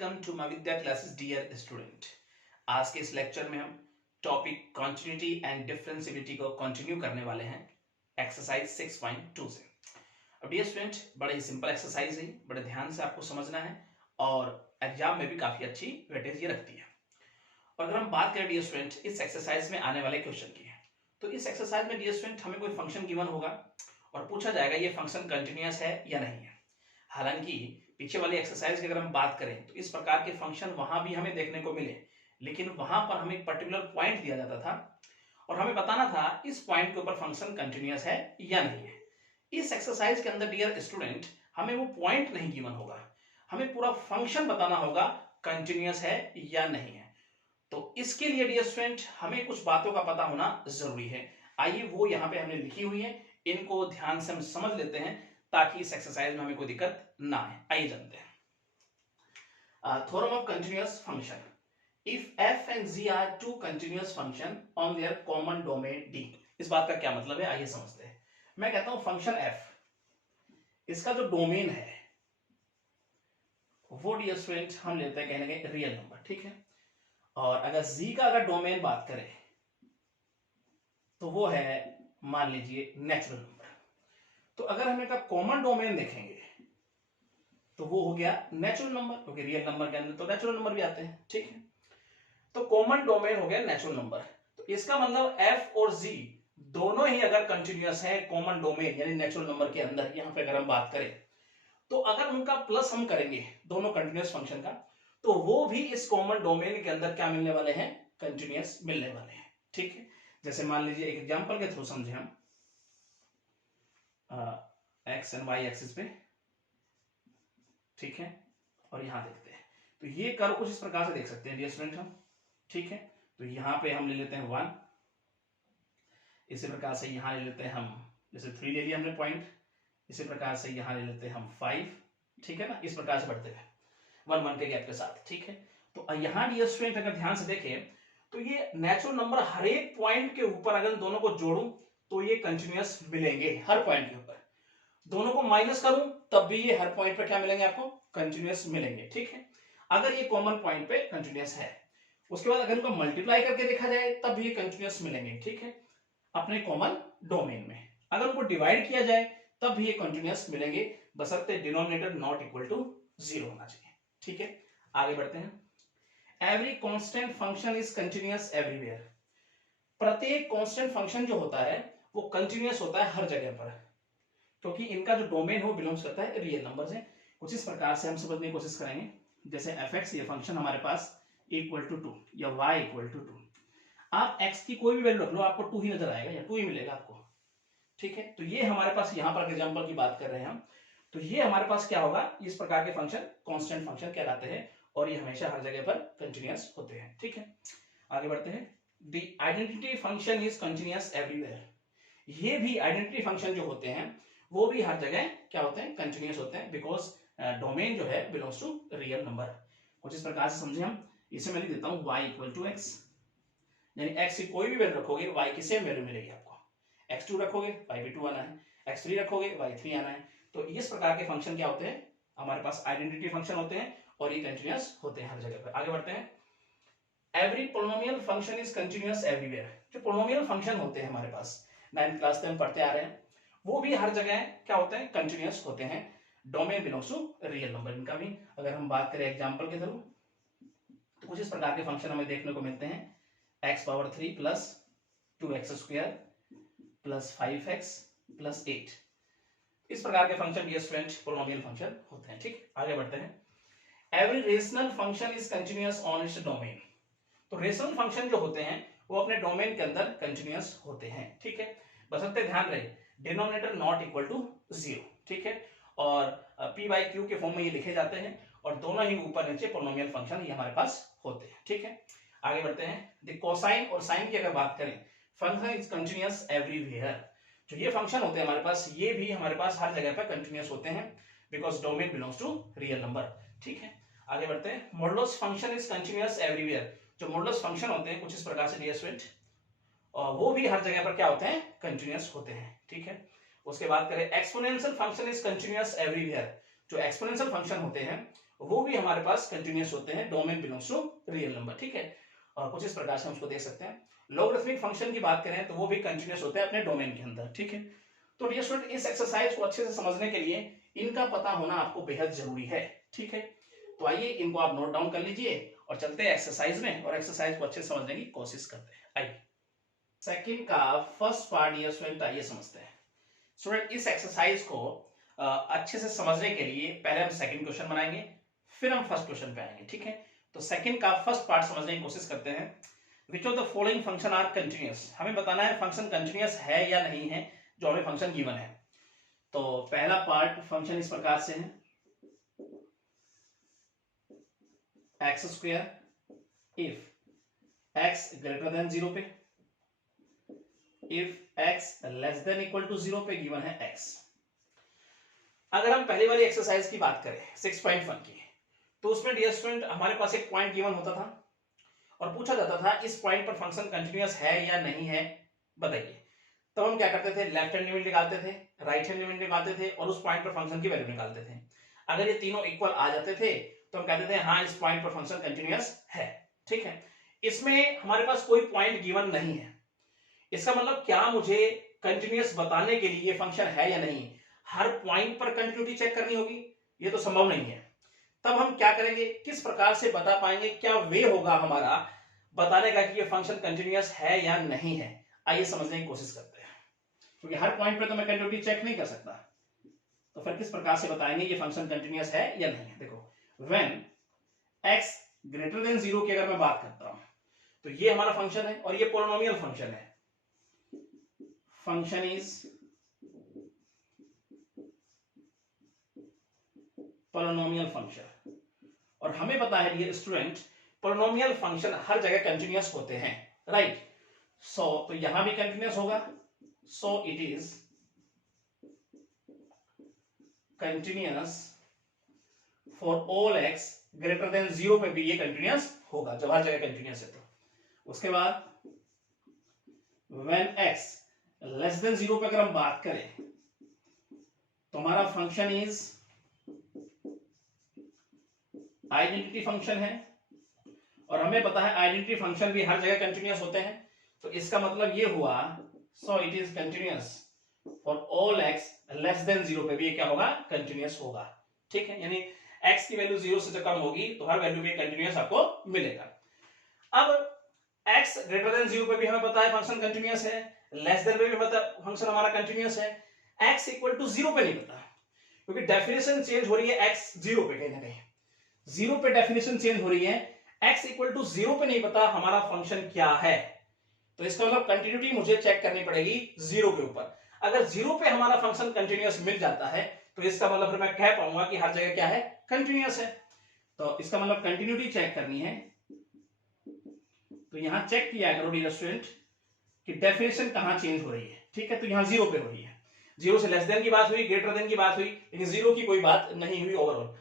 Welcome to my Vidya classes dear student. आज के इस लेक्चर में हम टॉपिक कॉन्टिन्यूटी एंड डिफरेंशिएबिलिटी को कंटिन्यू करने वाले हैं एक्सरसाइज 6.2 से। अब डियर स्टूडेंट, बड़े ही सिंपल एक्सरसाइज है, बड़े ध्यान से आपको समझना है और एग्जाम में भी काफी अच्छी वेटेज ये रखती है। और अगर हम बात करें डियर स्टूडेंट इस एक्सरसाइज में आने वाले क्वेश्चन की, तो इस एक्सरसाइज में डियर स्टूडेंट हमें कोई फंक्शन गिवन होगा और पूछा जाएगा ये फंक्शन कंटिन्यूअस है या नहीं है। हालांकि पीछे वाली एक्सरसाइज की अगर हम बात करें तो इस प्रकार के फंक्शन वहां भी हमें देखने को मिले, लेकिन वहां पर हमें एक पर्टिकुलर पॉइंट दिया जाता था और हमें बताना था इस पॉइंट के ऊपर फंक्शन कंटिन्यूअस है या नहीं है। इस एक्सरसाइज के अंदर डियर स्टूडेंट हमें वो पॉइंट नहीं गिवन होगा, हमें पूरा फंक्शन बताना होगा कंटिन्यूअस है या नहीं है। तो इसके लिए डियर स्टूडेंट हमें कुछ बातों का पता होना जरूरी है। आइए वो यहाँ पे हमने लिखी हुई है, इनको ध्यान से हम समझ लेते हैं ताकि इस एक्सरसाइज में हमें कोई दिक्कत ना आए। आइए जानते हैं theorem of continuous function. If f and g are two continuous function on their common domain D। इस बात का क्या मतलब है, आइए समझते हैं। मैं कहता हूं फंक्शन f, इसका जो डोमेन है वो डियर स्टूडेंट हम लेते हैं कहीं ना कहीं रियल नंबर, ठीक है। और अगर g का अगर डोमेन बात करें तो वो है मान लीजिए नेचुरल नंबर। तो अगर हम इसका कॉमन डोमेन देखेंगे तो वो हो गया नेचुरल नंबर, क्योंकि रियल नंबर के अंदर तो नेचुरल नंबर भी आते हैं, ठीक है। तो कॉमन डोमेन हो गया नेचुरल नंबर। तो इसका मतलब f और g दोनों ही अगर कंटिन्यूअस है कॉमन डोमेन यानी नेचुरल नंबर के अंदर, यहां पे अगर हम बात करें तो अगर उनका प्लस हम करेंगे दोनों कंटिन्यूअस फंक्शन का, तो वो भी इस कॉमन डोमेन के अंदर क्या मिलने वाले हैं, कंटिन्यूअस मिलने वाले हैं, ठीक है। जैसे मान लीजिए एक एग्जांपल के थ्रू समझे हम एक्स एंड वाई एक्सिस पे, ठीक है, और यहां देखते हैं तो ये कर्व कुछ इस प्रकार से देख सकते हैं डियर स्टूडेंट हम, ठीक है। तो यहां पे हम ले लेते हैं 1, इसी प्रकार से यहां ले लेते हैं हम, जैसे 3 ले लिया हमने पॉइंट, इसी प्रकार से यहां ले लेते हैं हम 5, ठीक है ना, इस प्रकार से बढ़ते हैं 1 1 के गैप के साथ, ठीक है। तो यहां डियर स्टूडेंट अगर ध्यान से देखें तो ये नेचुरल नंबर हर एक पॉइंट के ऊपर अगर दोनों को जोड़ूं तो ये कंटिन्यूअस मिलेंगे हर पॉइंट के ऊपर। दोनों को माइनस करूं तब भी ये हर पॉइंट पे क्या मिलेंगे, आपको कंटिन्यूअस मिलेंगे, ठीक है। अगर ये कॉमन पॉइंट पे कंटिन्यूअस है, उसके बाद अगर इनको मल्टीप्लाई करके देखा जाए तब भी ये कंटिन्यूअस मिलेंगे, ठीक है, अपने कॉमन डोमेन में। अगर उनको डिवाइड किया जाए तब भी ये कंटिन्यूअस मिलेंगे, बशर्ते डिनोमिनेटर नॉट इक्वल टू 0 होना चाहिए, ठीक है। आगे बढ़ते हैं। Every constant function is continuous everywhere. प्रत्येक कांस्टेंट फंक्शन जो होता है वो कंटिन्यूअस होता है हर जगह पर, क्योंकि इनका जो डोमेन हो बिलोंग्स करता है रियल नंबर से। कुछ इस प्रकार से हम समझने की कोशिश करेंगे, जैसे fx ये फंक्शन हमारे पास इक्वल टू 2 या y इक्वल टू 2, आप x की कोई भी वैल्यू रख लो आपको 2 ही नजर आएगा या 2 ही मिलेगा आपको, ठीक है। तो ये हमारे पास यहाँ पर एग्जांपल की बात कर रहे हैं हम, तो ये हमारे पास क्या होगा, इस प्रकार के फंक्शन कांस्टेंट फंक्शन कहलाते हैं और ये हमेशा हर जगह पर कंटिन्यूअस होते हैं, ठीक है। आगे बढ़ते हैं। The identity function is continuous everywhere. ये भी आइडेंटिटी फंक्शन जो होते हैं वो भी हर जगह क्या होते हैं, कंटिन्यूअस होते हैं, बिकॉज डोमेन जो है बिलोंग्स टू रियल नंबर। कुछ इस प्रकार से समझे हम, इसे मैं लिख देता हूं y इक्वल टू एक्स, यानी x की कोई भी वैल्यू रखोगे y की सेम वैल्यू मिलेगी आपको। x2 रखोगे y भी 2 आना है, x3 रखोगे y 3 आना है। तो इस प्रकार के फंक्शन क्या होते हैं, हमारे पास आइडेंटिटी फंक्शन होते हैं और ये कंटिन्यूअस होते हैं हर जगह पर। आगे बढ़ते हैं। Every polynomial function is continuous everywhere. जो पोलिनोमियल फंक्शन होते हैं हमारे पास 9th क्लास में हम पढ़ते आ रहे हैं, वो भी हर जगह क्या होते हैं, कंटिन्यूअस होते हैं, domain belongs to real number. इनका भी अगर हम बात करें एग्जांपल के थ्रू तो कुछ इस प्रकार के फंक्शन हमें देखने को मिलते हैं, x power 3 plus 2x square plus 5x plus 8। इस प्रकार के function dear student polynomial function होते हैं, ठीक। आगे बढ़ते हैं। Every rational function is continuous on its domain. तो रेशनल फंक्शन जो होते हैं वो अपने डोमेन के अंदर कंटिन्यूअस होते हैं, ठीक है, बशर्ते ध्यान रहे डिनोमिनेटर नॉट इक्वल टू 0, ठीक है। और p बाई क्यू के फॉर्म में ये लिखे जाते हैं और दोनों ही ऊपर नीचे पोलिनोमियल फंक्शन ये हमारे पास होते हैं, ठीक है। आगे बढ़ते हैं। द कोसाइन और साइन की अगर बात करें, फंक्शन इज कंटिन्यूअस एवरीवेयर। जो ये फंक्शन होते हैं हमारे पास, ये भी हमारे पास हर जगह पर कंटिन्यूअस होते हैं, because domain belongs to real number, ठीक है। आगे बढ़ते हैं। Modulus function is continuous everywhere. जो मॉडुलस फंक्शन होते हैं कुछ इस प्रकार से डियर स्टूडेंट, और वो भी हर जगह पर क्या होते हैं, कंटिन्यूअस होते हैं, ठीक है। उसके बाद करें exponential function is continuous everywhere. जो एक्सपोनेंशियल फंक्शन होते हैं वो भी हमारे पास कंटिन्यूअस होते हैं, domain belongs to real number, ठीक है। और कुछ इस प्रकार से हम उसको देख सकते हैं। लॉगरिथमिक फंक्शन की बात करें तो वो भी कंटिन्यूअस होते हैं अपने डोमेन के अंदर, ठीक है। तो डियर स्टूडेंट, इस एक्सरसाइज को अच्छे से समझने के लिए इनका पता होना आपको बेहद जरूरी है, ठीक है। तो आइए इनको आप नोट डाउन कर लीजिए और चलते हैं एक्सरसाइज में और एक्सरसाइज को अच्छे से समझने की कोशिश करते हैं। आइए सेकंड का फर्स्ट पार्ट डियर स्टूडेंट आइए समझते हैं। स्टूडेंट, इस एक्सरसाइज को अच्छे से समझने के लिए पहले हम सेकंड क्वेश्चन बनाएंगे, फिर हम फर्स्ट क्वेश्चन पे आएंगे, ठीक है। तो सेकंड का फर्स्ट पार्ट समझने की कोशिश करते हैं। Which of the following function are continuous, हमें बताना है फंक्शन कंटिन्यूअस है या नहीं है, जो हमें फंक्शन गिवन है। तो पहला पार्ट फंक्शन इस प्रकार से है, x square if x greater than 0 पे, if x less than equal to 0 पे गिवन है एक्स। अगर हम पहली वाली एक्सरसाइज की बात करें 6.1 की, तो उसमें डियर स्टूडेंट हमारे पास एक पॉइंट गिवन होता था और पूछा जाता था इस पॉइंट पर फंक्शन कंटिन्यूअस है या नहीं है, बताइए। तो हम क्या करते थे, लेफ्ट हैंड लिमिट निकालते थे, राइट हैंड लिमिट निकालते थे और उस पॉइंट पर फंक्शन की वैल्यू निकालते थे। अगर ये तीनों इक्वल आ जाते थे तो हम कहते थे हाँ इस पॉइंट पर फंक्शन कंटिन्यूअस है, ठीक है। इसमें हमारे पास कोई पॉइंट गिवन नहीं है, इसका मतलब क्या मुझे कंटिन्यूअस बताने के लिए ये फंक्शन है या नहीं, हर पॉइंट पर कंटिन्यूटी चेक करनी होगी, ये तो संभव नहीं है। तब हम क्या करेंगे, किस प्रकार से बता पाएंगे, क्या वे होगा हमारा बताने का कि ये फंक्शन कंटिन्यूअस है या नहीं है। आइए समझने की कोशिश करते हैं, क्योंकि हर पॉइंट पे तो मैं कंटिन्यूटी चेक नहीं कर सकता, तो फिर किस प्रकार से बताएंगे ये फंक्शन कंटिन्यूअस है या नहीं है। देखो, व्हेन x ग्रेटर देन 0 की अगर मैं बात करता हूं तो ये हमारा फंक्शन है और ये पॉलिनोमियल फंक्शन है, फंक्शन इज पॉलिनोमियल फंक्शन। और हमें पता है डियर स्टूडेंट पॉलिनोमियल फंक्शन हर जगह कंटिन्यूअस होते हैं, राइट। सो तो यहां भी कंटिन्यूअस होगा, सो it is continuous for all x greater than 0 पे भी ये कंटिन्यूअस होगा, जब हर जगह कंटिन्यूअस है तो। उसके बाद व्हेन x लेस देन 0 पे अगर हम बात करें तो हमारा फंक्शन इज आइडेंटिटी फंक्शन है और हमें पता है आइडेंटिटी फंक्शन भी हर जगह कंटिन्यूअस होते हैं, तो इसका मतलब ये हुआ सो it is continuous for all x less than 0 पे भी ये क्या होगा, कंटिन्यूअस होगा, ठीक है। यानी x की वैल्यू 0 से कम होगी तो हर वैल्यू पे कंटिन्यूअस आपको मिलेगा। अब x ग्रेटर देन 0 पे भी हमें पता है फंक्शन कंटिन्यूअस है, लेस देन पे भी पता फंक्शन हमारा कंटिन्यूअस है, x इक्वल टू 0 पे नहीं पता, क्योंकि डेफिनेशन चेंज हो रही है x 0 पे, कहीं ना कहीं 0 पे डेफिनेशन चेंज हो रही है, x इक्वल टू 0 पे नहीं पता हमारा फंक्शन क्या है। तो इसका मतलब कंटिन्यूटी मुझे चेक करनी पड़ेगी 0 के ऊपर। अगर 0 पे हमारा फंक्शन कंटिन्यूअस मिल जाता है तो इसका मतलब फिर मैं कह पाऊंगा कि हर जगह क्या है, कंटिन्यूअस है। तो इसका मतलब कंटिन्यूटी चेक करनी है, तो यहां चेक किया करो डियर स्टूडेंट कि डेफिनेशन कहां चेंज हो रही है, ठीक है। तो यहां 0 पे हो रही है, 0 से लेस देन की बात हुई, ग्रेटर देन की बात हुई, लेकिन 0 की कोई बात नहीं हुई ओवरऑल।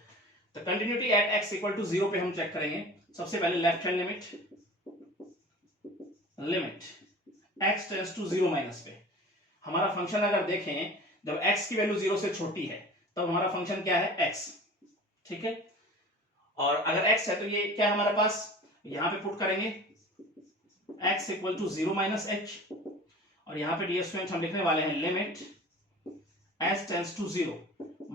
तो continuity at x equal to 0 पे हम चेक करेंगे। सबसे पहले left hand limit x tends to 0 minus पे, हमारा फंक्शन अगर देखें जब x की वैल्यू 0 से छोटी है तब हमारा फंक्शन क्या है, x, ठीक है। और अगर x है तो ये क्या है हमारे पास, यहां पे पुट करेंगे x equal to 0 minus h, और यहां पे डियर स्टूडेंट हम लिखने वाले हैं limit s tends to 0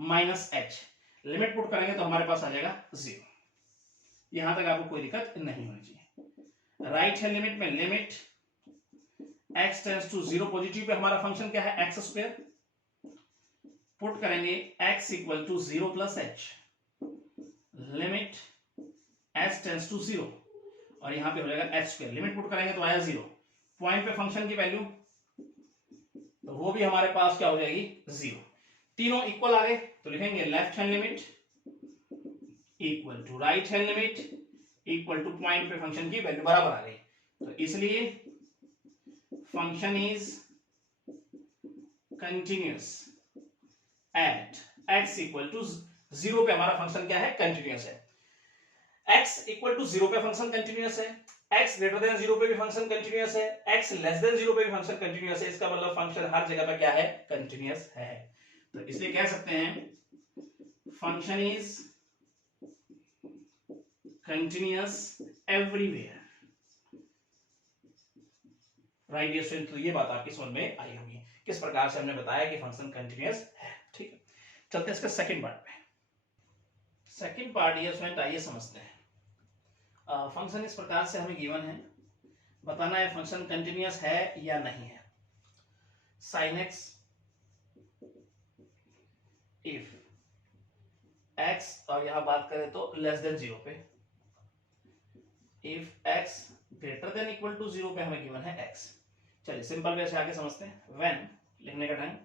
minus h। Limit put करेंगे तो हमारे पास आ जाएगा 0। यहां तक आपको कोई दिक्कत नहीं होनी चाहिए। राइट हैंड लिमिट में limit x tends to 0 positive पे हमारा फंक्शन क्या है, x स्क्वायर, पुट करेंगे x equal to 0 plus h, limit s tends to 0, और यहां पे हो जाएगा h स्क्वायर, लिमिट पुट करेंगे तो आया 0। पॉइंट पे फंक्शन की वैल्यू तो वो भी हमारे पास क्या हो जाएगी, 0। तीनों इक्वल आ गए तो लिखेंगे left hand limit equal to right hand limit equal to point पे फंक्शन की वैल्यू बराबर आ गई। तो इसलिए function is continuous at x equal to 0 पे हमारा फंक्शन क्या है, कंटिन्यूअस है। x इक्वल टू 0 पे फंक्शन कंटिन्यूअस है, x ग्रेटर देन 0 पे भी फंक्शन कंटिन्यूअस है, x लेस देन 0 पे भी फंक्शन कंटिन्यूअस है। इसका मतलब फंक्शन हर जगह पे क्या है, कंटिन्यूअस है। तो इसलिए कह सकते हैं function is continuous everywhere, right dear student. तो ये बात आपकी समझ में आई होगी किस प्रकार से हमने बताया कि फंक्शन कंटिन्यूअस है। ठीक है, चलते हैं इसके सेकंड पार्ट पे। सेकंड पार्ट डियर स्टूडेंट आइए समझते हैं। फंक्शन इस प्रकार से हमें गिवन है, बताना है फंक्शन कंटिन्यूअस है या नहीं है। sin x इफ x, और यहां बात करें तो लेस देन 0 पे, if x greater than equal to 0 पे हमें गिवन है x। चलिए सिंपल वे से आगे समझते हैं। व्हेन लिखने का time,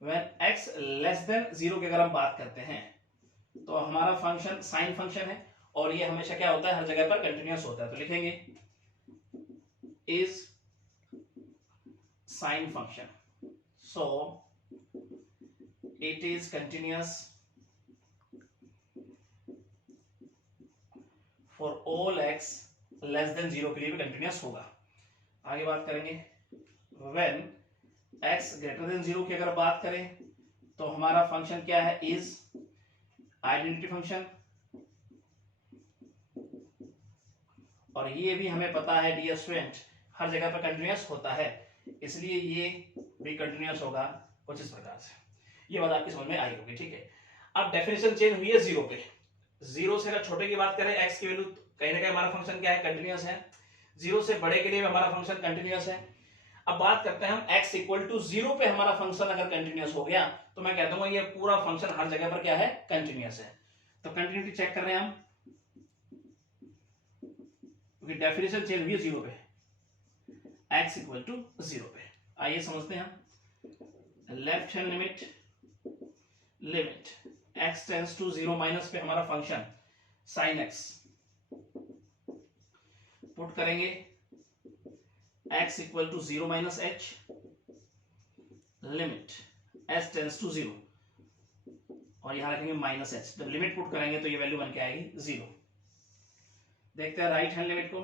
when x less than 0 की अगर हम बात करते हैं तो हमारा फंक्शन साइन फंक्शन है और ये हमेशा क्या होता है, हर जगह पर कंटिन्यूअस होता है। तो लिखेंगे is sine function, so it is continuous for all x less than 0 के लिए भी कंटिन्यूअस होगा। आगे बात करेंगे, व्हेन x ग्रेटर देन 0 की अगर बात करें तो हमारा फंक्शन क्या है, इज आइडेंटिटी फंक्शन, और ये भी हमें पता है डियर स्टूडेंट हर जगह पर कंटिन्यूअस होता है, इसलिए ये भी कंटिन्यूअस होगा कुछ इस प्रकार से। ये बात आपकी समझ में आई होगी। ठीक है, अब डेफिनेशन चेंज हुई है 0 पे। 0 से अगर छोटे की बात करें x की वैल्यू, कहीं ना कहीं हमारा फंक्शन क्या है, कंटिन्यूअस है। 0 से बड़े के लिए भी हमारा फंक्शन कंटिन्यूअस है। अब बात करते हैं हम x इक्वल टू 0 पे हमारा फंक्शन अगर कंटिन्यूअस हो गया तो मैं कह दूंगा ये पूरा फंक्शन हर जगह पर क्या है, कंटिन्यूअस है। तो कंटिन्यूटी चेक कर रहे हैं हम, क्योंकि डेफिनेशन चेंज हुई है 0 पे, x इक्वल टू 0 पे। आइए समझते हैं हम। Left hand limit, limit x tends to 0 minus पे हमारा फंक्शन sin x, पुट करेंगे x equal to 0 minus h, limit s tends to 0, और यहां रखेंगे माइनस h। जब लिमिट पुट करेंगे तो ये वैल्यू बन के आएगी 0। देखते हैं राइट हैंड लिमिट को,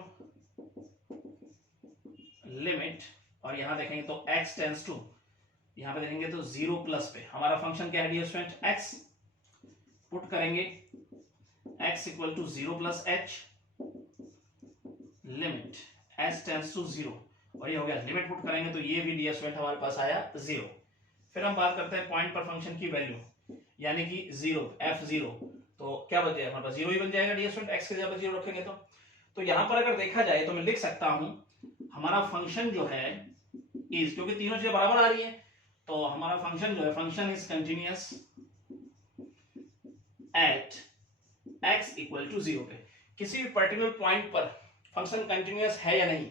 लिमिट, और यहां देखेंगे तो x टेंड्स टू, यहां पे देखेंगे तो 0 प्लस पे हमारा फंक्शन क्या है डियर स्टूडेंट, x, पुट करेंगे x equal to 0 plus h, limit s tends to 0, और ये हो गया। लिमिट पुट करेंगे तो ये भी डियर स्टूडेंट हमारे पास आया 0। फिर हम बात करते हैं पॉइंट पर फंक्शन की वैल्यू, यानी कि 0 f0, तो क्या बच जाएगा हमारे पास, 0 ही बन जाएगा डियर स्टूडेंट, x की जगह 0 रखेंगे तो यहां पर अगर देखा जाए तो मैं लिख सकता हूं हमारा फंक्शन जो है इज, क्योंकि तीनों चीजें बराबर आ रही है, तो हमारा फंक्शन जो है, function is continuous at x equal to 0 पे। किसी भी पर्टिकुलर पॉइंट पर फंक्शन कंटिन्यूअस है या नहीं,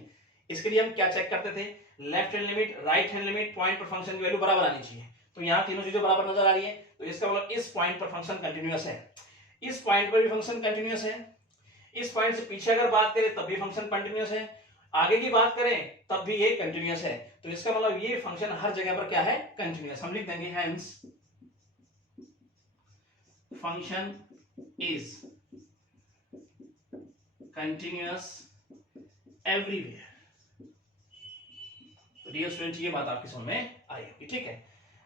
इसके लिए हम क्या चेक करते थे, left hand limit, right hand limit, point पर फंक्शन की वैल्यू बराबर आनी चाहिए। तो यहाँ तीनों चीजें बराबर नजर आ रही है, तो इसका मतलब इस पॉइंट पर फंक्शन कंटिन्यूअस है, इस पॉइंट पर भी फंक्शन कंटिन्यूअस है, इस पॉइंट से पीछे अगर बात करें तब भी फंक्शन कंटिन्यूअस है, आगे की बात करें तब भी ये कंटिन्यूअस है। तो इसका मतलब ये फंक्शन हर जगह पर क्या है, कंटिन्यूअस। हम लिख देंगे hence function is continuous everywhere. तो डियर स्टूडेंट ये बात आपकी समझ में आई होगी। ठीक है,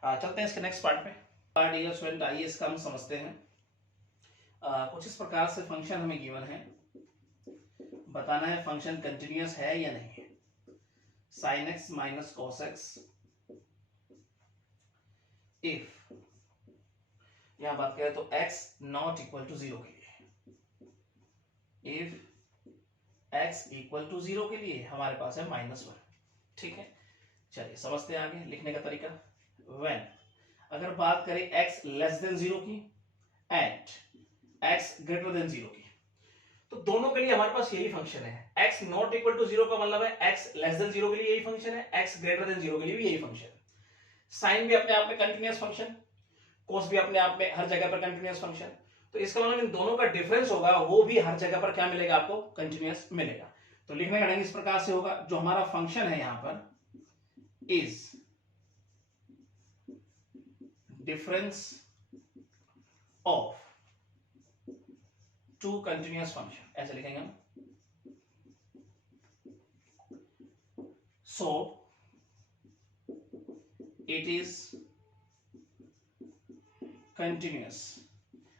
चलते हैं इसके नेक्स्ट पार्ट पे। डियर स्टूडेंट आइए इसका हम समझते हैं। कुछ इस प्रकार से फंक्शन हमें गिवन है, बताना है फंक्शन कंटिन्यूअस है या नहीं है। sin x minus cos x if, यहां बात करें तो x नॉट इक्वल टू 0 के लिए, इफ x इक्वल टू 0 के लिए हमारे पास है -1। ठीक है, चलिए समझते हैं आगे लिखने का तरीका। व्हेन अगर बात करें x लेस देन 0 की एंड x ग्रेटर देन 0 की, तो दोनों के लिए हमारे पास यही फंक्शन है। x नॉट इक्वल टू 0 का मतलब है x लेस देन 0 के लिए यही फंक्शन है, x ग्रेटर देन 0 के लिए भी यही फंक्शन है। साइन भी अपने आप में कंटिन्यूअस फंक्शन, कोस भी अपने आप में हर जगह पर कंटिन्यूअस फंक्शन, तो इसका मतलब इन दोनों का डिफरेंस होगा वो भी हर जगह पर क्या मिलेगा, आपको कंटिन्यूअस मिलेगा। तो लिखने का ढंग इस प्रकार से होगा, जो हमारा फंक्शन है यहां पर is difference of two continuous function, ऐसे लिखेंगे हम। So it is continuous.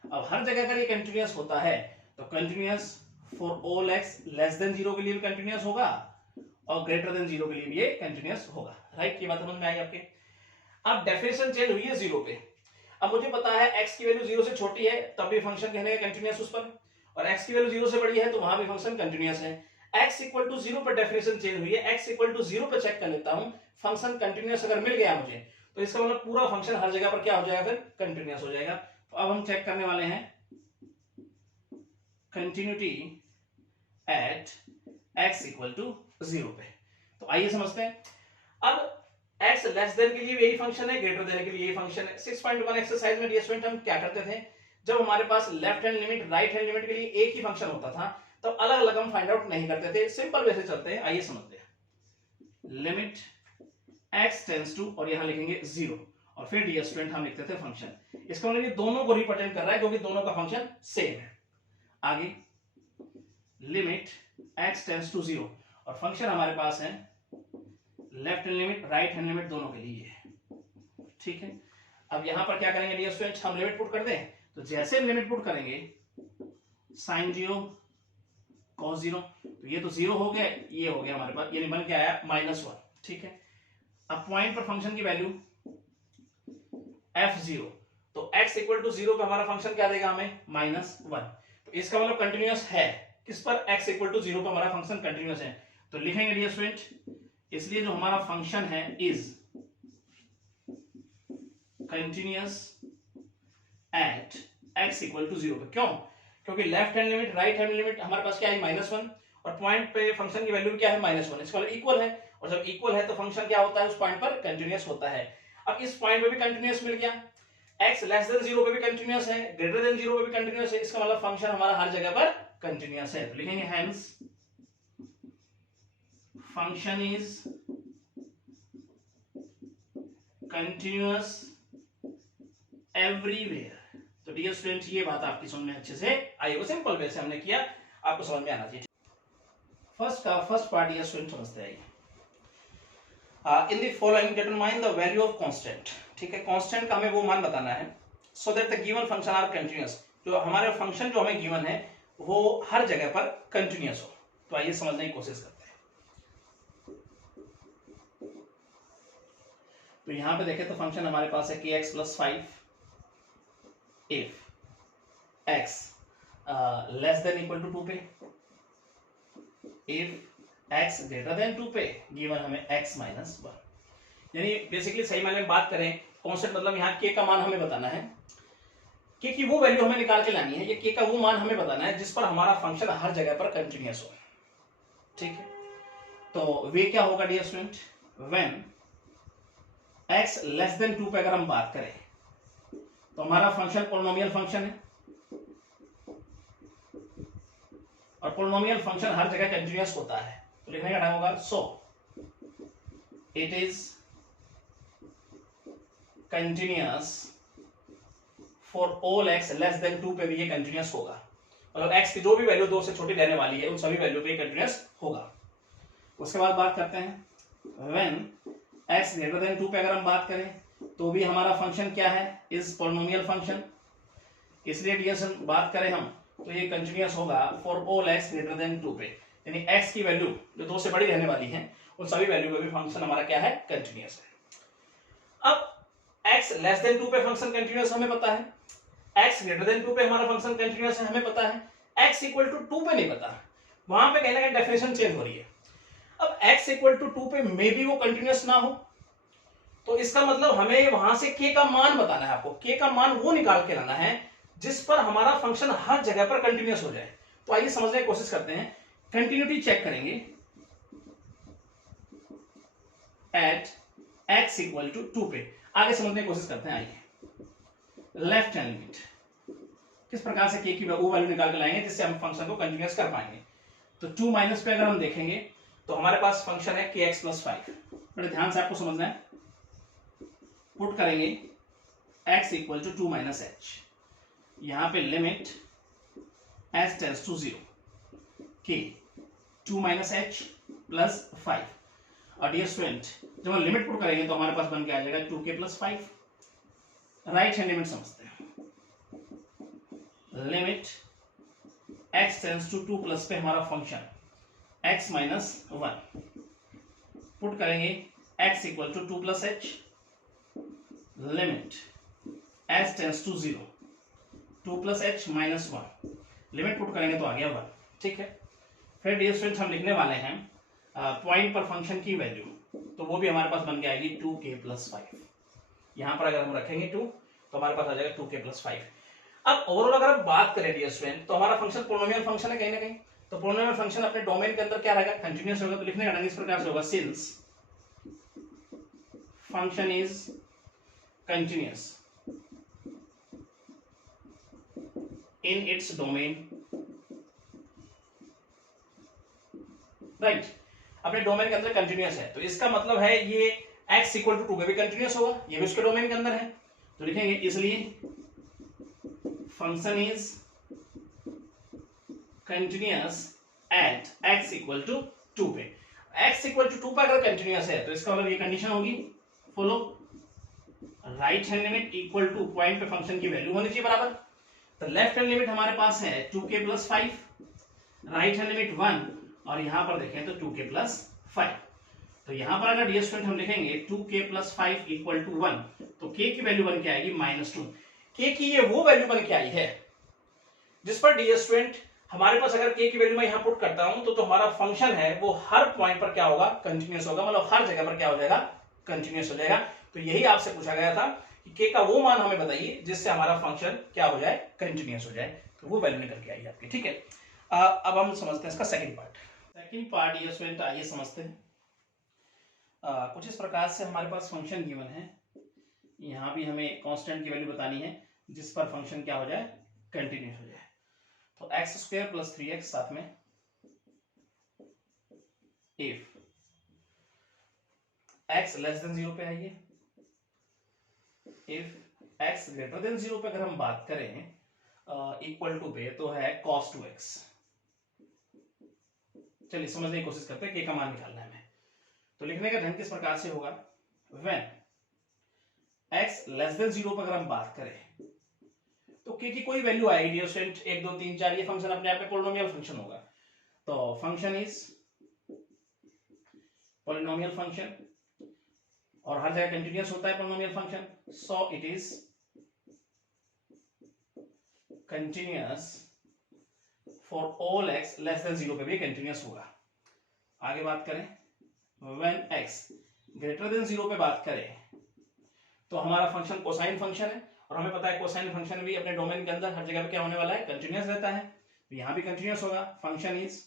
अब हर जगह अगर ये कंटिन्यूअस होता है तो continuous for all x less than 0 के लिए भी कंटिन्यूअस होगा और ग्रेटर देन 0 के लिए भी ये कंटिन्यूअस होगा। राइट, ये बात समझ में आई आपके। अब डेफिनेशन चेंज हुई है 0 पे। अब मुझे पता है x की वैल्यू 0 से छोटी है तब भी फंक्शन कहने का कंटिन्यूअस उस पर, और x की वैल्यू 0 से बड़ी है तो वहां भी फंक्शन कंटिन्यूअस है। x इक्वल टू 0 पर डेफिनेशन चेंज हुई है, x इक्वल टू 0 पर चेक कर लेता हूं, फंक्शन कंटिन्यूअस अगर मिल गया मुझे तो इसका मतलब पूरा फंक्शन हर जगह पर क्या हो जाएगा, फिर कंटिन्यूअस हो जाएगा। तो अब हम चेक करने वाले हैं continuity at x equal to 0 पे। तो आइए समझते हैं। अब x लेस देन के लिए यही फंक्शन है, ग्रेटर देन के लिए यही फंक्शन है। 6.1 एक्सरसाइज में डियर स्टूडेंट हम क्या करते थे, जब हमारे पास left hand limit right hand limit के लिए एक ही फंक्शन होता था तो अलग अलग हम फाइंड आउट नहीं करते थे, सिंपल वे से चलते हैं। आइए समझते हैं। लिमिट x टेंड्स टू, और यहां लिखेंगे 0, और फिर डियर स्टूडेंट हम लिखते थे फंक्शन। इसका मतलब ये दोनों को रिप्रेजेंट कर रहा है क्योंकि दोनों का फंक्शन सेम है। आगे लिमिट x टेंड्स टू 0, और फंक्शन हमारे पास है left hand limit right hand limit दोनों के लिए, ठीक है। अब यहां पर क्या करेंगे डियर स्टूडेंट, हम लिमिट पुट कर दें, तो जैसे लिमिट पुट करेंगे sin 0 cos 0, तो ये तो 0 हो गया, ये हो गया हमारे पास, यानी बन के आया -1, ठीक है। अब पॉइंट पर फंक्शन की वैल्यू f0, तो x इक्वल टू 0 पे हमारा फंक्शन क्या देगा हमें, -1। तो इसका मतलब कंटिन्यूअस है किस पर, x इक्वल टू 0 पर हमारा फंक्शन कंटिन्यूअस है। तो लिखेंगे डियर स्टूडेंट, इसलिए जो हमारा फंक्शन है is continuous at x equal to 0 पे। क्यों, क्योंकि left hand limit right hand limit हमारे पास क्या है, -1, और पॉइंट पे फंक्शन की वैल्यू क्या है, -1। इसका मतलब इक्वल है, और जब इक्वल है तो फंक्शन क्या होता है, उस पॉइंट पर कंटिन्यूअस होता है। अब इस पॉइंट पे भी कंटिन्यूअस मिल गया, x लेस देन 0 पे भी कंटिन्यूअस है, ग्रेटर देन 0 पे भी कंटिन्यूअस है, इसका मतलब फंक्शन हमारा हर जगह पर कंटिन्यूअस है। तो लिखेंगे hence function is continuous everywhere. तो डियर स्टूडेंट ये बात आपकी समझ में अच्छे से आई, वो सिंपल वे से हमने किया, आपको समझ में आना चाहिए। फर्स्ट पार्ट डियर स्टूडेंट समझते हैं। In the following determine the value of constant, ठीक है। कांस्टेंट का हमें वो मान बताना है so that the given function are continuous, जो हमारे फंक्शन जो हमें गिवन है वो हर जगह पर कंटिन्यूअस हो। तो आइए समझने की कोशिश करते हैं। तो यहां पे देखें तो फंक्शन हमारे पास है kx + 5 if x less than equal to 2 पे, if x ग्रेटर देन 2 पे गिवन हमें x - 1। यानी बेसिकली सही मायने में बात करें, कांस्टेंट मतलब यहाँ k का मान हमें बताना है, k की वो वैल्यू हमें निकाल के लानी है, ये k का वो मान हमें बताना है जिस पर हमारा फंक्शन हर जगह पर कंटिन्यूअस हो, ठीक है। तो वे क्या होगा dear student, when x less than 2 पे अगर हम बात करें तो हमारा फंक्शन पॉलिनोमियल फंक्शन है, और पॉलिनोमियल फंक्शन हर जगह कंटिन्यूअस होता है। तो लिखने का टाइम होगा सो it is continuous for all x less than 2 पे भी ये कंटिन्यूअस होगा, मतलब x की जो भी वैल्यू 2 से छोटी रहने वाली है उन सभी वैल्यू पे कंटिन्यूअस होगा। उसके बाद बात करते हैं व्हेन x ग्रेटर देन 2 पे अगर हम बात करें तो भी हमारा फंक्शन क्या है, इज पॉलिनोमियल फंक्शन, इसलिए डियर बात करें हम तो ये कंटिन्यूअस होगा for all x greater then 2 पे, यानी x की वैल्यू जो 2 से बड़ी रहने वाली है उन सभी वैल्यू पे भी फंक्शन हमारा क्या है, कंटिन्यूअस है। अब x लेस देन 2 पे फंक्शन कंटिन्यूअस हमें पता है, x ग्रेटर देन 2 पे हमारा फंक्शन कंटिन्यूअस है हमें पता है, x इक्वल टू 2 पे नहीं पता, वहां पे कहने का डेफिनेशन चेंज हो रही है। अब x इक्वल टू 2 पे मे भी वो कंटिन्यूअस ना हो, तो इसका मतलब हमें वहां से k का मान बताना है, आपको k का मान वो निकाल के लाना है जिस पर हमारा फंक्शन हर जगह पर कंटिन्यूअस हो जाए। तो आइए समझने की कोशिश करते हैं, कंटिन्यूटी चेक करेंगे एट x इक्वल टू 2 पे, आगे समझने की कोशिश करते हैं। आइए लेफ्ट हैंड लिमिट किस प्रकार से k की वो वैल्यू निकाल के लाएंगे जिससे हम फंक्शन को कंटिन्यूअस कर पाएंगे। तो 2 माइनस पे अगर हम देखेंगे तो हमारे पास फंक्शन है kx + 5, बड़े ध्यान से आपको समझना है। पुट करेंगे x इक्वल टू 2 - h, यहां पे limit s tends to 0 k 2 - h + 5, और डियर स्टूडेंट जब हम लिमिट पुट करेंगे तो हमारे पास बन के आ जाएगा 2k + 5। राइट हैंड लिमिट समझते हैं, limit x tends to 2 plus पे हमारा फंक्शन x माइनस 1 पुट करेंगे x equal to 2 plus h limit s tends to 0 2 plus h minus 1 limit put करेंगे तो आ गया 1। ठीक है, फिर डियर स्टूडेंट्स हम लिखने वाले हैं पॉइंट पर फंक्शन की वैल्यू, तो वो भी हमारे पास बन के आएगी 2k प्लस 5। यहां पर अगर हम रखेंगे 2 तो हमारे पास आ जाएगा 2k प्लस 5। अब ओवरऑल अगर आप बात करें डियर स्टूडेंट, तो हमारा फंक्शन पोलिनोमियल फंक्शन है कहीं ना कहीं, तो पोलिनोमियल फंक्शन अपने डोमेन के अंदर क्या रहेगा, कंटिन्यूअस होगा। तो लिखने का ढंग इस प्रकार से होगा, since function is continuous in its domain, right, अपने डोमेन के अंदर कंटिन्यूअस है, तो इसका मतलब है ये x इक्वल टू 2 पे भी कंटिन्यूअस होगा, ये भी उसके डोमेन के अंदर है। तो लिखेंगे इसलिए function is continuous at x equal to 2 पे। x इक्वल टू 2 पे अगर कंटिन्यूअस है तो इसका मतलब ये कंडीशन होगी, follow right hand limit equal to point पे फंक्शन की वैल्यू होनी चाहिए बराबर। तो लेफ्ट हैंड लिमिट हमारे पास है 2k plus 5, right hand limit 1, और यहां पर देखें तो 2k प्लस 5। तो यहां पर अगर डियर स्टूडेंट हम लिखेंगे 2k प्लस 5 इक्वल टू 1, तो k की वैल्यू बन के आएगी -2। k की ये वो वैल्यू बन के आई है जिस पर डियर स्टूडेंट हमारे पास अगर k की वैल्यू मैं यहां पुट करता हूं तो हमारा फंक्शन है वो हर पॉइंट पर क्या होगा, कंटिन्यूअस होगा, मतलब हर जगह पर क्या हो जाएगा, कंटिन्यूअस हो जाएगा। तो यही आपसे पूछा गया था कि k का वो मान हमें बताइए जिससे हमारा फंक्शन क्या हो जाए, कंटिन्यूअस हो जाए, तो वो वैल्यू निकल के आई आपकी। ठीक है, अब हम समझते हैं इसका सेकंड पार्ट। सेकंड पार्ट ये स्टूडेंट आइए समझते हैं। कुछ इस प्रकार से हमारे पास फंक्शन गिवन है, यहाँ भी हमें कांस्टेंट की वैल्यू बतानी है जिस पर फंक्शन क्या हो जाए, कंटिन्यूअस हो जाए। तो एक्स स्क्वायर प्लस 3x साथ में इफ x लेस देन 0 पे आइए, इफ x ग्रेटर देन 0 पे अगर हम बात करें इक्वल टू पे तो है cos 2x। चलिए समझने की कोशिश करते हैं, k का मान निकालना है हमें। तो लिखने का ढंग किस प्रकार से होगा, व्हेन x लेस देन 0 पर अगर हम बात करें तो k की कोई वैल्यू आएगी डियर स्टूडेंट, 1 2 3 4, ये फंक्शन अपने आप में पोलिनोमियल फंक्शन होगा। तो फंक्शन इज पोलिनोमियल फंक्शन और हर जगह कंटिन्यूअस होता है polynomial function, so it is continuous for all x less than 0 पे भी कंटिन्यूअस होगा। आगे बात करें when x ग्रेटर देन 0 पे बात करें तो हमारा फंक्शन कोसाइन फंक्शन है, और हमें पता है कोसाइन फंक्शन भी अपने डोमेन के अंदर हर जगह पे क्या होने वाला है, कंटिन्यूअस रहता है। तो यहां भी कंटिन्यूअस होगा, function is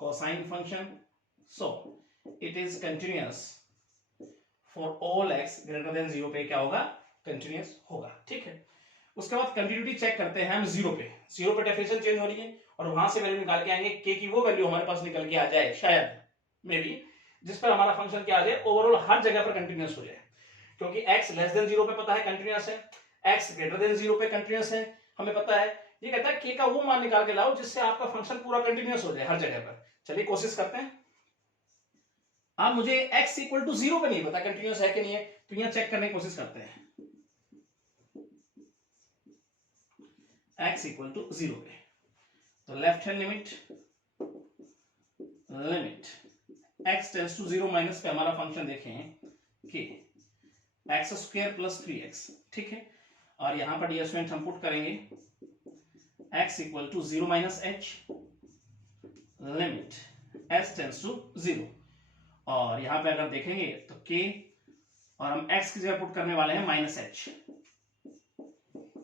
cosine function, so it is continuous for all x greater than 0 पे क्या होगा, कंटिन्यूअस होगा। ठीक है, उसके बाद कंटिन्यूटी चेक करते हैं हम 0 पे डेफिनेशन चेंज हो रही है और वहां से वैल्यू निकाल के आएंगे, k की वो वैल्यू हमारे पास निकल के आ जाए शायद मे बी, जिस पर हमारा फंक्शन क्या आ जाए, ओवरऑल हर जगह पर कंटिन्यूअस हो जाए। क्योंकि x लेस देन 0 पे पता है कंटिन्यूअस है, x ग्रेटर देन 0 पे कंटिन्यूअस है, हमें पता है। ये कहता है k का वो मान निकाल के लाओ जिससे आपका फंक्शन पूरा कंटिन्यूअस हो जाए हर जगह पर। चलिए कोशिश करते हैं। अब मुझे x इक्वल टू 0 पे नहीं पता कंटिन्यूअस है कि नहीं है, तो यहां चेक करने की कोशिश करते हैं। x इक्वल टू 0 पे तो left hand limit x tends to 0 minus पे हमारा फंक्शन देखें कि एक्स स्क्वायर प्लस 3x। ठीक है, और यहां पर डियर स्टूडेंट हम पुट करेंगे x equal to 0 minus h limit s tends to 0, और यहां पे अगर देखेंगे तो k और हम x की जगह पुट करने वाले हैं माइनस h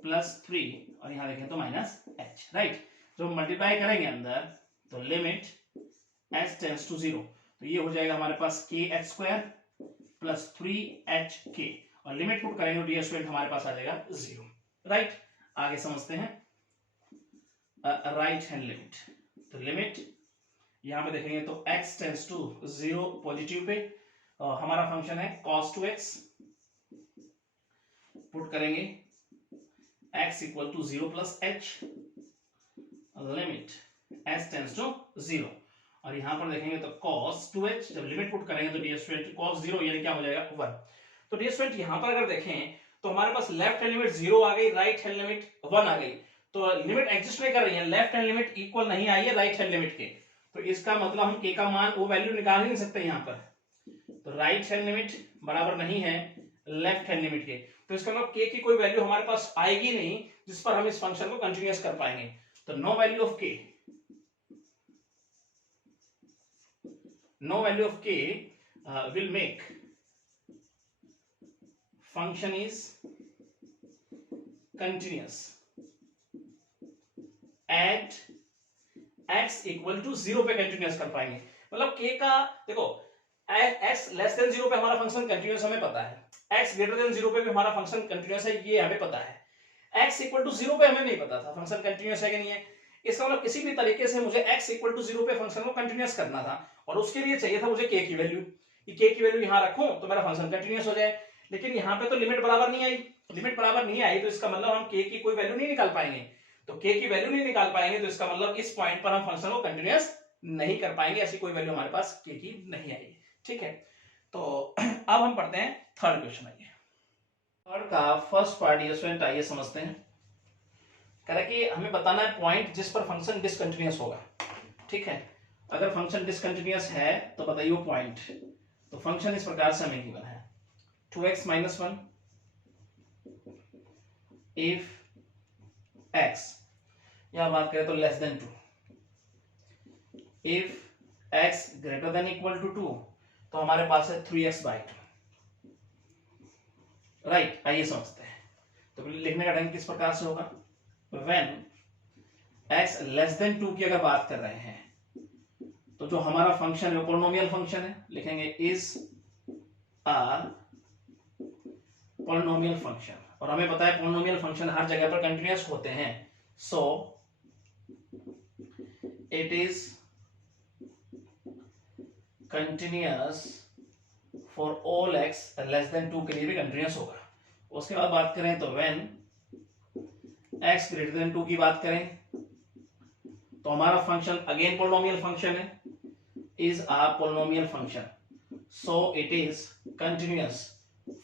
प्लस 3, और यहां देखें तो माइनस h, राइट। जो मल्टीप्लाई करेंगे अंदर तो लिमिट s टेंड्स टू 0, तो ये हो जाएगा हमारे पास k h square plus 3hk, और लिमिट पुट करेंगे डियर स्टूडेंट हमारे पास आ जाएगा 0, राइट। आगे समझते हैं राइट हैंड लिमिट। तो लिमिट यहां पे देखेंगे तो x टेंड्स टू 0 पॉजिटिव पे हमारा फंक्शन है cos 2x, पुट करेंगे x equal to 0 plus h limit s tends to 0, और यहां पर देखेंगे तो cos 2h, जब लिमिट पुट करेंगे तो डियर स्टूडेंट cos 0 यानी क्या हो जाएगा 1। तो डियर स्टूडेंट यहां पर अगर देखें तो हमारे पास लेफ्ट हैंड लिमिट 0 आ गई, राइट हैंड लिमिट 1 आ गई, तो लिमिट एग्जिस्ट नहीं कर रही है, लेफ्ट हैंड लिमिट इक्वल नहीं आई है राइट हैंड लिमिट के, तो इसका मतलब हम के का मान वो वैल्यू निकाल ही नहीं सकते यहाँ पर। तो राइट हैंड लिमिट बराबर नहीं है लेफ्ट हैंड लिमिट के, तो इसका मतलब के की कोई वैल्यू हमारे पास आएगी नहीं जिस पर हम इस फंक्शन को कंटिन्यूअस कर पाएंगे। तो no value of k, no value of k will make function is continuous at x equal to 0 पे कंटिन्यूअस कर पाएंगे। मतलब k का देखो x लेस देन 0 पे हमारा फंक्शन कंटिन्यूअस हमें पता है, x ग्रेटर देन 0 पे भी हमारा फंक्शन कंटिन्यूअस है ये हमें पता है, x इक्वल टू 0 पे हमें नहीं पता था फंक्शन कंटिन्यूअस है कि नहीं है। इसका मतलब किसी भी तरीके से मुझे x इक्वल टू 0 पे फंक्शन को कंटिन्यूअस करना था और उसके लिए चाहिए था मुझे k की वैल्यू, कि k की वैल्यू यहां रखूं तो मेरा फंक्शन कंटिन्यूअस हो जाए, लेकिन यहां पे तो लिमिट बराबर नहीं आई, लिमिट बराबर नहीं आई तो इसका मतलब हम k की कोई वैल्यू नहीं निकाल पाएंगे, तो k की वैल्यू नहीं निकाल पाएंगे तो इसका मतलब इस पॉइंट पर हम फंक्शन को कंटिन्यूअस नहीं कर पाएंगे, ऐसी कोई वैल्यू हमारे पास k की नहीं आई। ठीक है, तो अब हम पढ़ते हैं थर्ड क्वेश्चन। आइए थर्ड का फर्स्ट पार्ट ये स्टूडेंट आइए समझते हैं। कह रहा कि हमें बताना है पॉइंट जिस पर फंक्शन डिसकंटिन्यूअस होगा। ठीक है, अगर फंक्शन डिसकंटिन्यूअस है तो बताइए वो पॉइंट। तो फंक्शन इस प्रकार से हमें गिवन है 2x - 1 इफ x, या बात करें तो less than 2, if x greater than equal to 2 तो हमारे पास है 3x/2। राइट, आइए समझते हैं। तो लिखने का ढंग किस प्रकार से होगा, व्हेन x लेस देन 2 की अगर बात कर रहे हैं तो जो हमारा फंक्शन है पॉलिनोमियल फंक्शन है, लिखेंगे इज अ पॉलिनोमियल फंक्शन, और हमें पता है पॉलिनोमियल फंक्शन हर जगह पर कंटिन्यूअस होते हैं, सो it is continuous for all x less than 2 के लिए भी कंटिन्यूअस होगा। उसके बाद बात करें तो व्हेन x ग्रेटर देन 2 की बात करें तो हमारा फंक्शन अगेन पॉलिनोमियल फंक्शन है, is a polynomial function, so it is continuous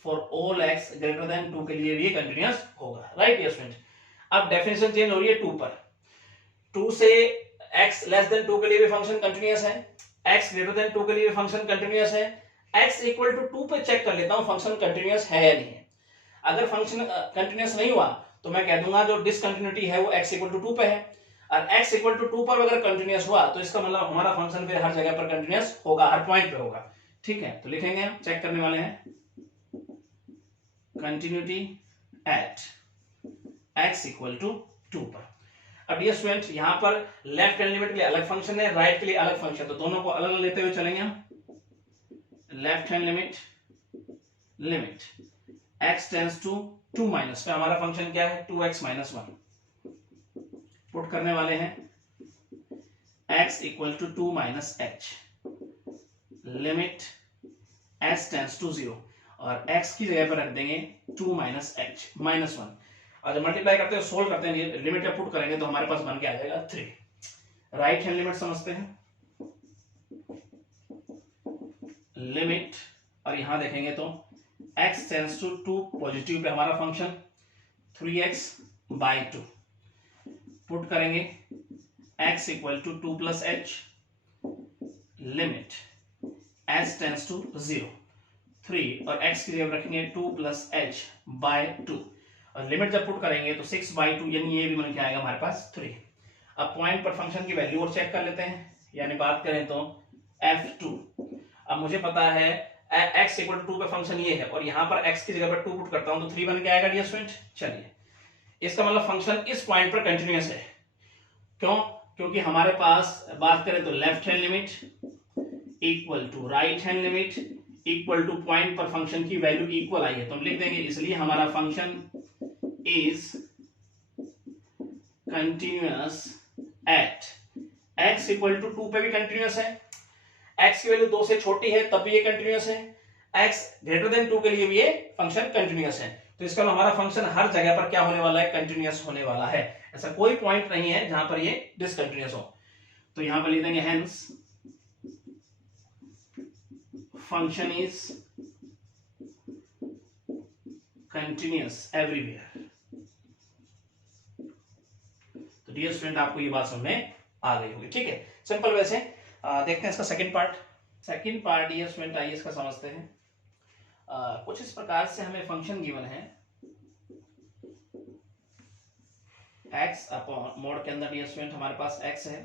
for all x greater then 2 के लिए भी कंटिन्यूअस होगा। राइट डियर स्टूडेंट, अब डेफिनेशन चेंज हो रही है 2 पर, 2 से x लेस देन 2 के लिए भी फंक्शन कंटिन्यूअस है, x ग्रेटर देन 2 के लिए भी फंक्शन कंटिन्यूअस है, x इक्वल टू 2 पे चेक कर लेता हूं फंक्शन कंटिन्यूअस है या नहीं है। अगर फंक्शन कंटिन्यूअस नहीं हुआ तो मैं कह दूंगा जो डिसकंटिन्यूटी है वो x इक्वल टू 2 पे है, और x इक्वल टू 2 पर अगर कंटिन्यूअस हुआ तो इसका मतलब हमारा फंक्शन फिर हर जगह पर कंटिन्यूअस होगा, हर पॉइंट पे होगा। ठीक है, तो लिखेंगे हम, चेक करने वाले हैं continuity at x equal to 2 पर। अब डियर स्टूडेंट यहां पर लेफ्ट हैंड लिमिट के लिए अलग फंक्शन है, राइट के लिए अलग फंक्शन, तो दोनों को अलग अलग लेते हुए चलेंगे हम। Left hand limit x tends to 2 minus पे हमारा फंक्शन क्या है 2x - 1, पुट करने वाले हैं x equal to 2 minus h, limit s tends to 0, और x की जगह पर रख देंगे 2 माइनस h -1, और जब मल्टीप्लाई करते हैं सोल्व करते हैं लिमिट जब पुट करेंगे तो हमारे पास बन के आ जाएगा 3। राइट हैंड लिमिट समझते हैं, लिमिट, और यहां देखेंगे तो x टेंड्स टू 2 पॉजिटिव पे हमारा फंक्शन 3x/2, पुट करेंगे x equal to 2 plus h, limit s tends to 0, 3 और x की जगह रखेंगे 2 प्लस h/2, और लिमिट जब पुट करेंगे तो 6/2 यानी ये भी बन के आएगा हमारे पास 3। अब पॉइंट पर फंक्शन की वैल्यू और चेक कर लेते हैं, यानी बात करें तो f2। अब मुझे पता है x इक्वल टू 2 पे फंक्शन ये है, और यहां पर x की जगह पर 2 पुट करता हूं तो 3 बन के आएगा डियर स्टूडेंट। चलिए, इसका मतलब फंक्शन इस पॉइंट पर कंटिन्यूअस है, क्यों, क्योंकि हमारे पास बात करें तो left hand limit equal to right hand limit equal to point पर फंक्शन की वैल्यू इक्वल आई है, तो हम लिख देंगे इसलिए हमारा function is continuous at x equal to 2 पे भी कंटिन्यूअस है, x की वैल्यू 2 से छोटी है तब भी ये कंटिन्यूअस है, x ग्रेटर देन 2 के लिए भी ये फंक्शन कंटिन्यूअस है, तो इसका हमारा फंक्शन हर जगह पर क्या होने वाला है कंटिन्यूअस होने वाला है, ऐसा कोई पॉइंट नहीं है जहां पर ये डिसकंटिन्यूअस हो। तो यहां पर लिख देंगे hence function is continuous everywhere. Dear student आपको ये बात समझ में आ गई होगी, ठीक है। सिंपल वैसे देखते हैं इसका second part. Second part dear student आइए इसका समझते हैं। कुछ इस प्रकार से हमें फंक्शन गिवन है x अपॉन मोड के अंदर डियर स्टूडेंट हमारे पास x है।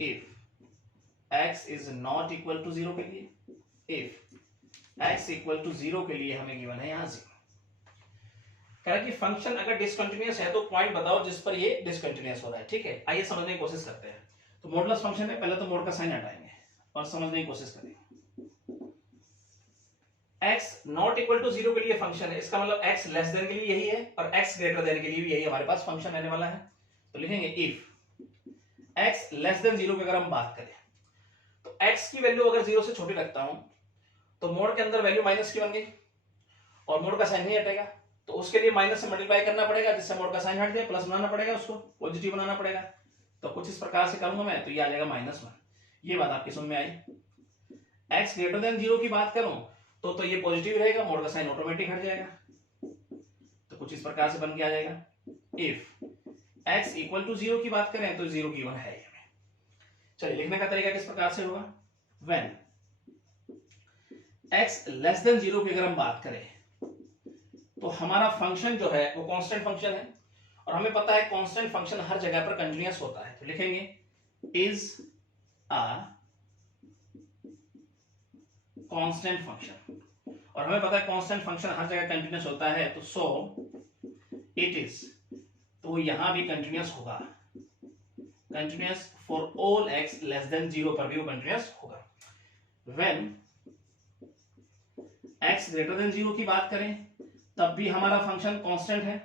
If x is not equal to 0 के लिए, इफ x इक्वल टू 0 के लिए हमें गिवन है यहां 0। कह रहा कि फंक्शन अगर डिसकंटिन्यूअस है तो पॉइंट बताओ जिस पर ये डिसकंटिन्यूअस हो रहा है, ठीक है। आइए समझने की कोशिश करते हैं। तो मॉडुलस फंक्शन है, पहले तो मोड का साइन हटाएंगे और समझने की कोशिश करेंगे। x नॉट इक्वल टू 0 के लिए फंक्शन है, इसका मतलब x लेस देन के लिए यही है और x ग्रेटर देन के लिए भी यही हमारे पास फंक्शन रहने वाला है। तो लिखेंगे इफ x लेस देन 0 की अगर हम बात करें तो x की वैल्यू अगर 0 से छोटी रखता हूं तो मोड के अंदर वैल्यू माइनस की बन गई और मोड का साइन नहीं हटेगा, तो उसके लिए माइनस से मल्टीप्लाई करना पड़ेगा जिससे मोड का साइन हट जाए, प्लस बनाना पड़ेगा, उसको पॉजिटिव बनाना पड़ेगा। तो कुछ इस प्रकार से करूंगा मैं, तो ये आ जाएगा -1। ये बात आपकी समझ में आई। x ग्रेटर देन 0 की बात करूं तो ये पॉजिटिव रहेगा, मोड का साइन ऑटोमेटिक हट जाएगा। तो कुछ इस प्रकार से बन के आ जाएगा इफ x इक्वल टू 0 की बात करें तो 0 गिवन है ये। चलिए लिखने का तरीका किस प्रकार से होगा, व्हेन x लेस देन 0 की अगर हम बात करें तो हमारा फंक्शन जो है वो कांस्टेंट फंक्शन है और हमें पता है कांस्टेंट फंक्शन हर जगह पर कंटीन्यूअस होता है। तो लिखेंगे इज अ कांस्टेंट फंक्शन और हमें पता है कांस्टेंट फंक्शन हर जगह कंटीन्यूअस होता है, तो सो इट इज, तो यहां भी कंटीन्यूअस होगा, continuous for all x less than 0 पर भी वो कंटीन्यूअस होगा। व्हेन x ग्रेटर देन 0 की बात करें तब भी हमारा फंक्शन कांस्टेंट है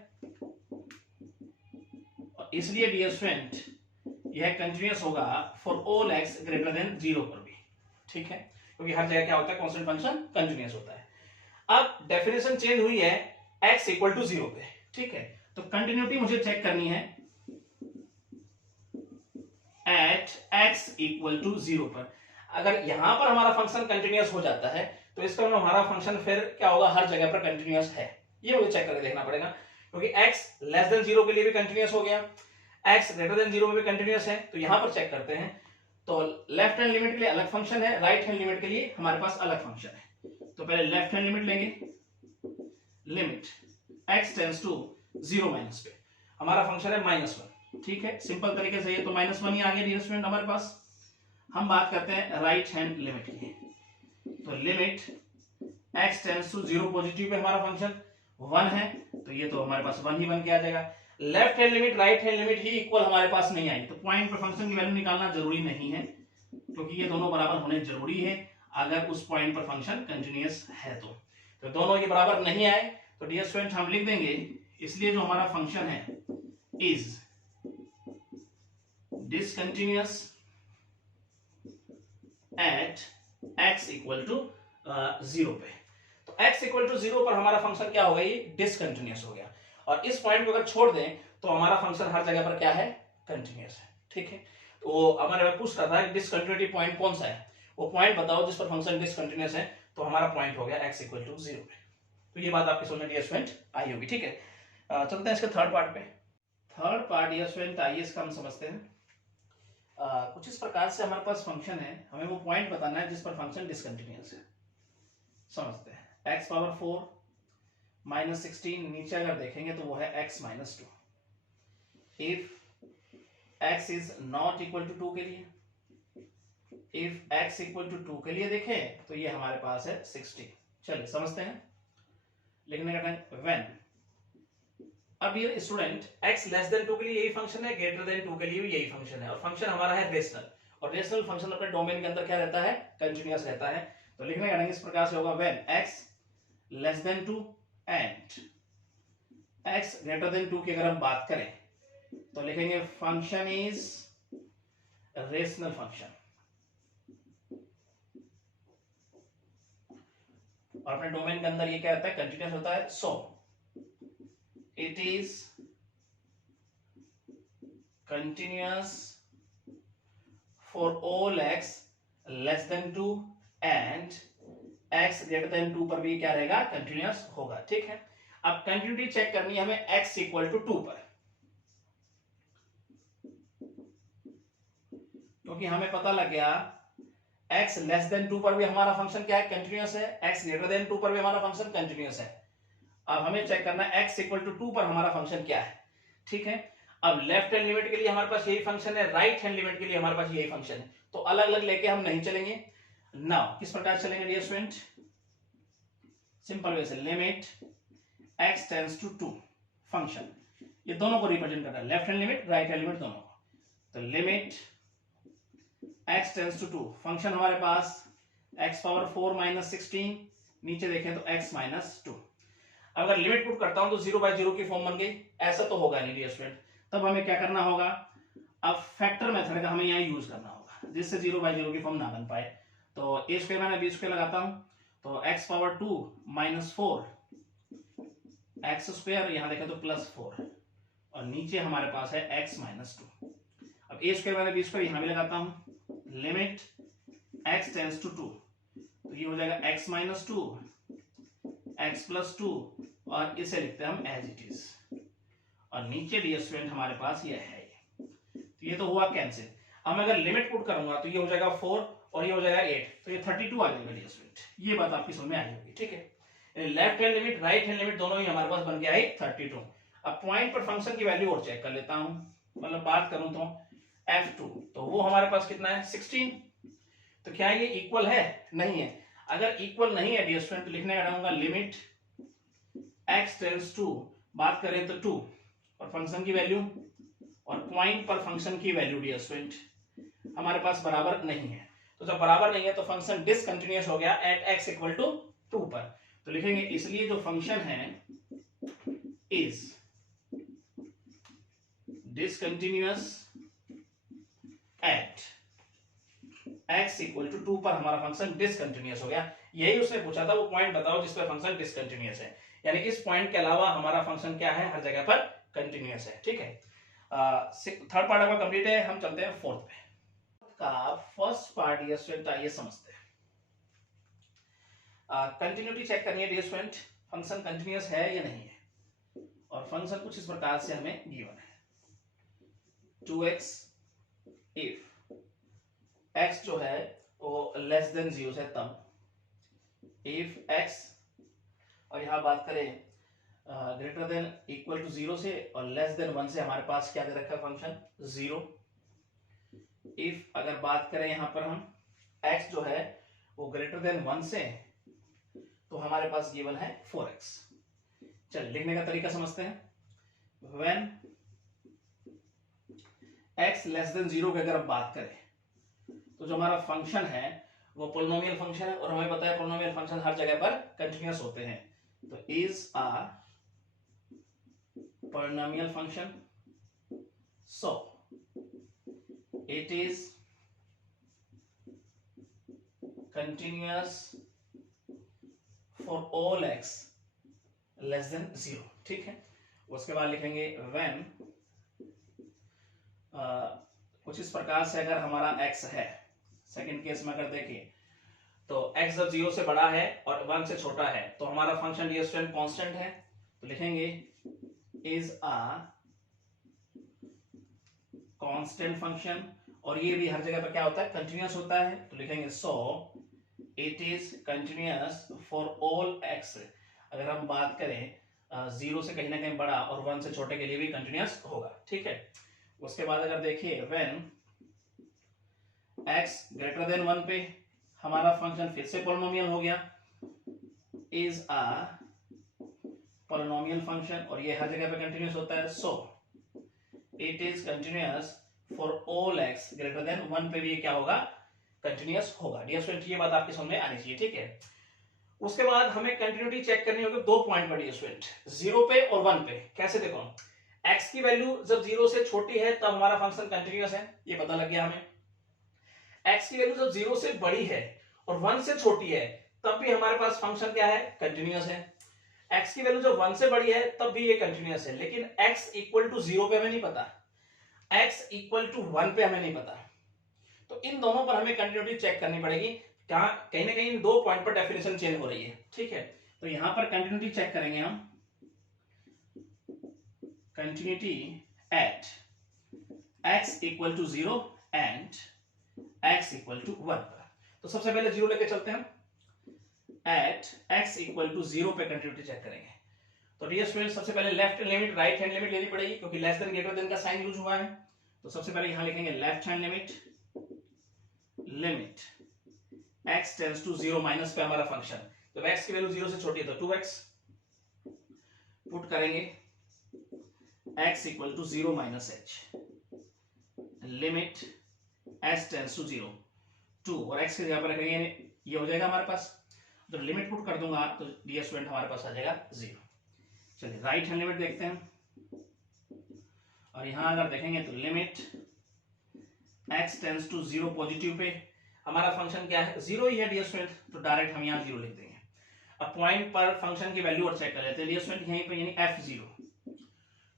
और इसलिए डियर स्टूडेंट यह कंटीन्यूअस होगा for all x greater than 0 पर भी, ठीक है, क्योंकि हर जगह क्या होता है कांस्टेंट फंक्शन कंटीन्यूअस होता है। अब डेफिनेशन चेंज हुई है x इक्वल टू 0 पे, ठीक है। तो कंटिन्यूटी मुझे चेक करनी है एट x इक्वल टू 0 पर। अगर यहां पर हमारा फंक्शन कंटिन्यूअस हो जाता है तो इसका मतलब हमारा फंक्शन फिर क्या होगा, हर जगह पर कंटिन्यूअस है, ये मुझे चेक करके देखना पड़ेगा। क्योंकि x लेस देन 0 के लिए भी कंटिन्यूअस हो गया, x ग्रेटर देन 0 में भी कंटिन्यूअस है, तो यहां पर चेक करते हैं। तो लेफ्ट हैंड लिमिट के लिए अलग फंक्शन है, राइट हैंड लिमिट के लिए हमारे पास अलग फंक्शन है। तो पहले लेफ्ट हैंड लिमिट लेंगे, limit x tends to 0 minus पे हमारा फंक्शन है -1, ठीक है। सिंपल तरीके से ये तो -1 ही आ गया डियर स्टूडेंट हमारे पास। हम बात करते हैं राइट हैंड लिमिट की, तो limit x tends to 0 positive पे हमारा फंक्शन 1 है, तो ये तो हमारे पास 1 ही बन के आ जाएगा। Left hand limit right hand limit ही इक्वल हमारे पास नहीं आई, तो पॉइंट पर फंक्शन की वैल्यू निकालना जरूरी नहीं है क्योंकि ये दोनों बराबर होने जरूरी है अगर उस पॉइंट पर फंक्शन कंटिन्यूअस है। तो दोनों ये बराबर नहीं आए तो डियर स्टूडेंट हम लिख देंगे, इसलिए जो हमारा फंक्शन है is discontinuous at x equal to 0 पे। तो x इक्वल टू 0 पर हमारा फंक्शन क्या हो गया, ये डिसकंटिन्यूअस हो गया और इस पॉइंट को अगर छोड़ दें तो हमारा फंक्शन हर जगह पर क्या है, कंटिन्यूअस है, ठीक है। तो हमारे पूछ रहा था डिसकंटिन्यूटी पॉइंट कौन सा है, वो पॉइंट बताओ जिस पर फंक्शन डिसकंटिन्यूअस है, तो हमारा पॉइंट हो गया x इक्वल टू 0 पे। तो ये बात आपकी समझ में डियर स्टूडेंट आई होगी, ठीक है। चलते हैं इसके थर्ड पार्ट पे। थर्ड पार्ट डियर स्टूडेंट आइए इसका हम समझते हैं। कुछ इस प्रकार से हमारे पास फंक्शन है, हमें वो पॉइंट बताना है जिस पर फंक्शन डिसकंटिन्यूअस है। समझते हैं x पावर 4 -16, नीचे अगर देखेंगे तो वो है x -2। If x is not equal to 2 के लिए, इफ x इक्वल टू 2 के लिए देखें तो ये हमारे पास है 60। चलिए समझते हैं, लिखने का टाइम व्हेन। अब ये स्टूडेंट x लेस देन 2 के लिए यही फंक्शन है, ग्रेटर देन 2 के लिए भी यही फंक्शन है और फंक्शन हमारा है रेशनल और रेशनल फंक्शन अपने डोमेन के अंदर क्या रहता है, कंटीन्यूअस रहता है। तो लिखने का इस प्रकार से होगा when x less than 2 and x greater then 2 की अगर हम बात करें तो लिखेंगे फंक्शन इज रेशनल फंक्शन और अपने डोमेन के अंदर ये क्या रहता है, कंटीन्यूअस होता है। सो it is continuous for all x less than 2 and x greater than 2 पर भी क्या रहेगा, कंटिन्यूअस होगा, ठीक है। अब कंटिन्यूटी चेक करनी है हमें x इक्वल टू 2 पर। क्योंकि हमें पता लग गया x लेस देन 2 पर भी हमारा फंक्शन क्या है, कंटिन्यूअस है, x ग्रेटर देन 2 पर भी हमारा फंक्शन कंटिन्यूअस है। अब हमें चेक करना है x इक्वल टू 2 पर हमारा फंक्शन क्या है, ठीक है। अब लेफ्ट हैंड लिमिट के लिए हमारे पास यही फंक्शन है, राइट हैंड लिमिट के लिए हमारे पास यही फंक्शन है, तो अलग अलग लेके हम नहीं चलेंगे। नाउ किस प्रकार चलेंगे डियर स्टूडेंट, सिंपल वे से limit x tends to 2 function, ये दोनों को रिप्रेजेंट करता है, left hand limit right hand limit दोनों को। तो limit x tends to 2 function हमारे पास x पावर 4 माइनस 16, नीचे देखें तो x माइनस 2। अगर लिमिट पुट करता हूं तो 0/0 की फॉर्म बन गई, ऐसा तो होगा नहीं डियर स्टूडेंट। तब हमें क्या करना होगा, अब फैक्टर मेथड का हमें यहाँ यूज करना होगा जिससे 0/0 की फॉर्म ना बन पाए। तो a स्क्वायर मैंने b स्क्वायर लगाता हूं, तो x power 2 minus 4 x square, यहां देखें तो प्लस 4, और नीचे हमारे पास है x माइनस 2। अब a स्क्वायर मैंने b स्क्वायर यहां भी लगाता हूं, लिमिट x टेंड्स टू 2, तो ये हो जाएगा x माइनस 2 x प्लस 2, और इसे लिखते हैं हम एज इट इज, और नीचे डियर स्टूडेंट हमारे पास ये है, तो ये तो हुआ कैंसिल। अब मैं अगर लिमिट पुट करूंगा तो ये हो जाएगा 4 और ये हो जाएगा 8, तो ये 32 आ जाएगा डियर स्टूडेंट। ये बात आपकी समझ में आई होगी, ठीक है। Left hand limit right hand limit दोनों ही हमारे पास बन गया है 32। अब पॉइंट पर फंक्शन की वैल्यू और चेक कर लेता हूं, मतलब बात करूं तो f2, तो वो हमारे पास कितना है 16, तो क्या ये इक्वल है, नहीं है। अगर इक्वल नहीं है डियर स्टूडेंट तो लिखने का रहूंगा लिमिट x टेंड्स टू, बात करें तो 2, और फंक्शन की वैल्यू और पॉइंट पर फंक्शन की वैल्यू डियर स्टूडेंट हमारे पास बराबर नहीं है। तो जब बराबर नहीं है तो फंक्शन डिसकंटिन्यूअस हो गया एट x इक्वल टू 2 पर, तो लिखेंगे इसलिए जो फंक्शन है is discontinuous at x equal to 2 पर हमारा फंक्शन डिसकंटिन्यूअस हो गया। यही उसने पूछा था, वो पॉइंट बताओ जिस पर फंक्शन डिसकंटिन्यूअस है, यानी इस पॉइंट के अलावा हमारा फंक्शन क्या है, हर जगह पर कंटिन्यूअस है, ठीक है। थर्ड पार्ट आपका कंप्लीट है, हम चलते हैं फोर्थ पे। का फर्स्ट पार्ट डियर स्टूडेंट आइए समझते हैं। कंटिन्यूटी चेक करनी है डियर स्टूडेंट, फंक्शन कंटिन्यूअस है या नहीं है, और फंक्शन कुछ इस प्रकार से हमें गिवन है 2x इफ x जो है वो लेस देन 0 से तब, इफ x, और यहां बात करें ग्रेटर देन इक्वल टू 0 से और लेस देन 1 से हमारे पास क्या दे रखा है फंक्शन 0। इफ अगर बात करें यहां पर हम x जो है वो ग्रेटर देन 1 से, तो हमारे पास गिवन है 4x। चलिए लिखने का तरीका समझते हैं। व्हेन x लेस देन 0 की अगर हम बात करें तो जो हमारा फंक्शन है वो पोलिनोमियल फंक्शन है, और हमें पता है पोलिनोमियल फंक्शन हर जगह पर कंटिन्यूअस होते हैं, तो is a polynomial function, so it is continuous for all x less than 0, ठीक है। उसके बाद लिखेंगे when कुछ इस प्रकार से अगर हमारा x है, सेकंड केस में अगर देखें तो x जब 0 से बड़ा है और 1 से छोटा है तो हमारा फंक्शन डियर स्टूडेंट कांस्टेंट है, तो लिखेंगे is a constant function, और ये भी हर जगह पर क्या होता है कंटिन्यूअस होता है, तो लिखेंगे so it is continuous for all x। अगर हम बात करें 0 से कहीं ना कहीं बड़ा और 1 से छोटे के लिए भी कंटिन्यूअस होगा, ठीक है। उसके बाद अगर देखिए when x ग्रेटर देन 1 पे हमारा फंक्शन फिर से पोलिनोमियल हो गया, is a polynomial function, और ये हर जगह पे कंटिन्यूअस होता है, so it is continuous for all x greater than 1 पे भी ये क्या होगा कंटिन्यूअस होगा। डियर स्टूडेंट ये बात आपके समझ में आनी चाहिए, ठीक है। उसके बाद हमें कंटिन्यूटी चेक करनी होगी दो पॉइंट पर डियर स्टूडेंट, 0 पे और 1 पे। कैसे देखो, x की वैल्यू जब 0 से छोटी है तब हमारा फंक्शन कंटिन्यूअस है, ये पता लग गया हमें। x की वैल्यू जब 0 से बड़ी है और 1 से छोटी है तब भी हमारे पास फंक्शन क्या है कंटिन्यूअस है। x की वैल्यू जब 1 से बड़ी है तब भी ये कंटिन्यूअस है, लेकिन x इक्वल टू 0 पे हमें नहीं पता, x इक्वल टू 1 पे हमें नहीं पता, तो इन दोनों पर हमें कंटिन्यूटी चेक करनी पड़ेगी। कहीं ना कहीं इन दो पॉइंट पर डेफिनेशन चेंज हो रही है, ठीक है। तो यहां पर कंटिन्यूटी चेक करेंगे हम, continuity at x equal to 0 and x equal to 1 पर। तो सबसे पहले 0 लेके चलते हैं हम, एट x इक्वल टू 0 पे कंटिन्यूटी चेक करेंगे। तो डियर स्टूडेंट सबसे पहले left limit right hand limit लेनी पड़ेगी, क्योंकि लेस देन ग्रेटर देन का साइन यूज हुआ है। तो सबसे पहले यहां लिखेंगे left hand limit, limit x tends to 0 minus पे हमारा फंक्शन, जब x की वैल्यू 0 से छोटी है तो 2x पुट करेंगे, x equal to 0 minus h, limit s tends to 0 2, और x की जगह पर रखेंगे ये हो जाएगा हमारे पास। तो लिमिट पुट कर दूंगा तो डियर स्टूडेंट हमारे पास आ जाएगा 0। चलिए राइट हैंड लिमिट देखते हैं, और यहां अगर देखेंगे तो limit x tends to 0 positive पे हमारा फंक्शन क्या है, 0 ही है डियर स्टूडेंट, तो डायरेक्ट हम यहां 0 लिख देंगे। अब पॉइंट पर फंक्शन की वैल्यू और चेक कर लेते हैं डियर स्टूडेंट, यहीं पे यानी f0,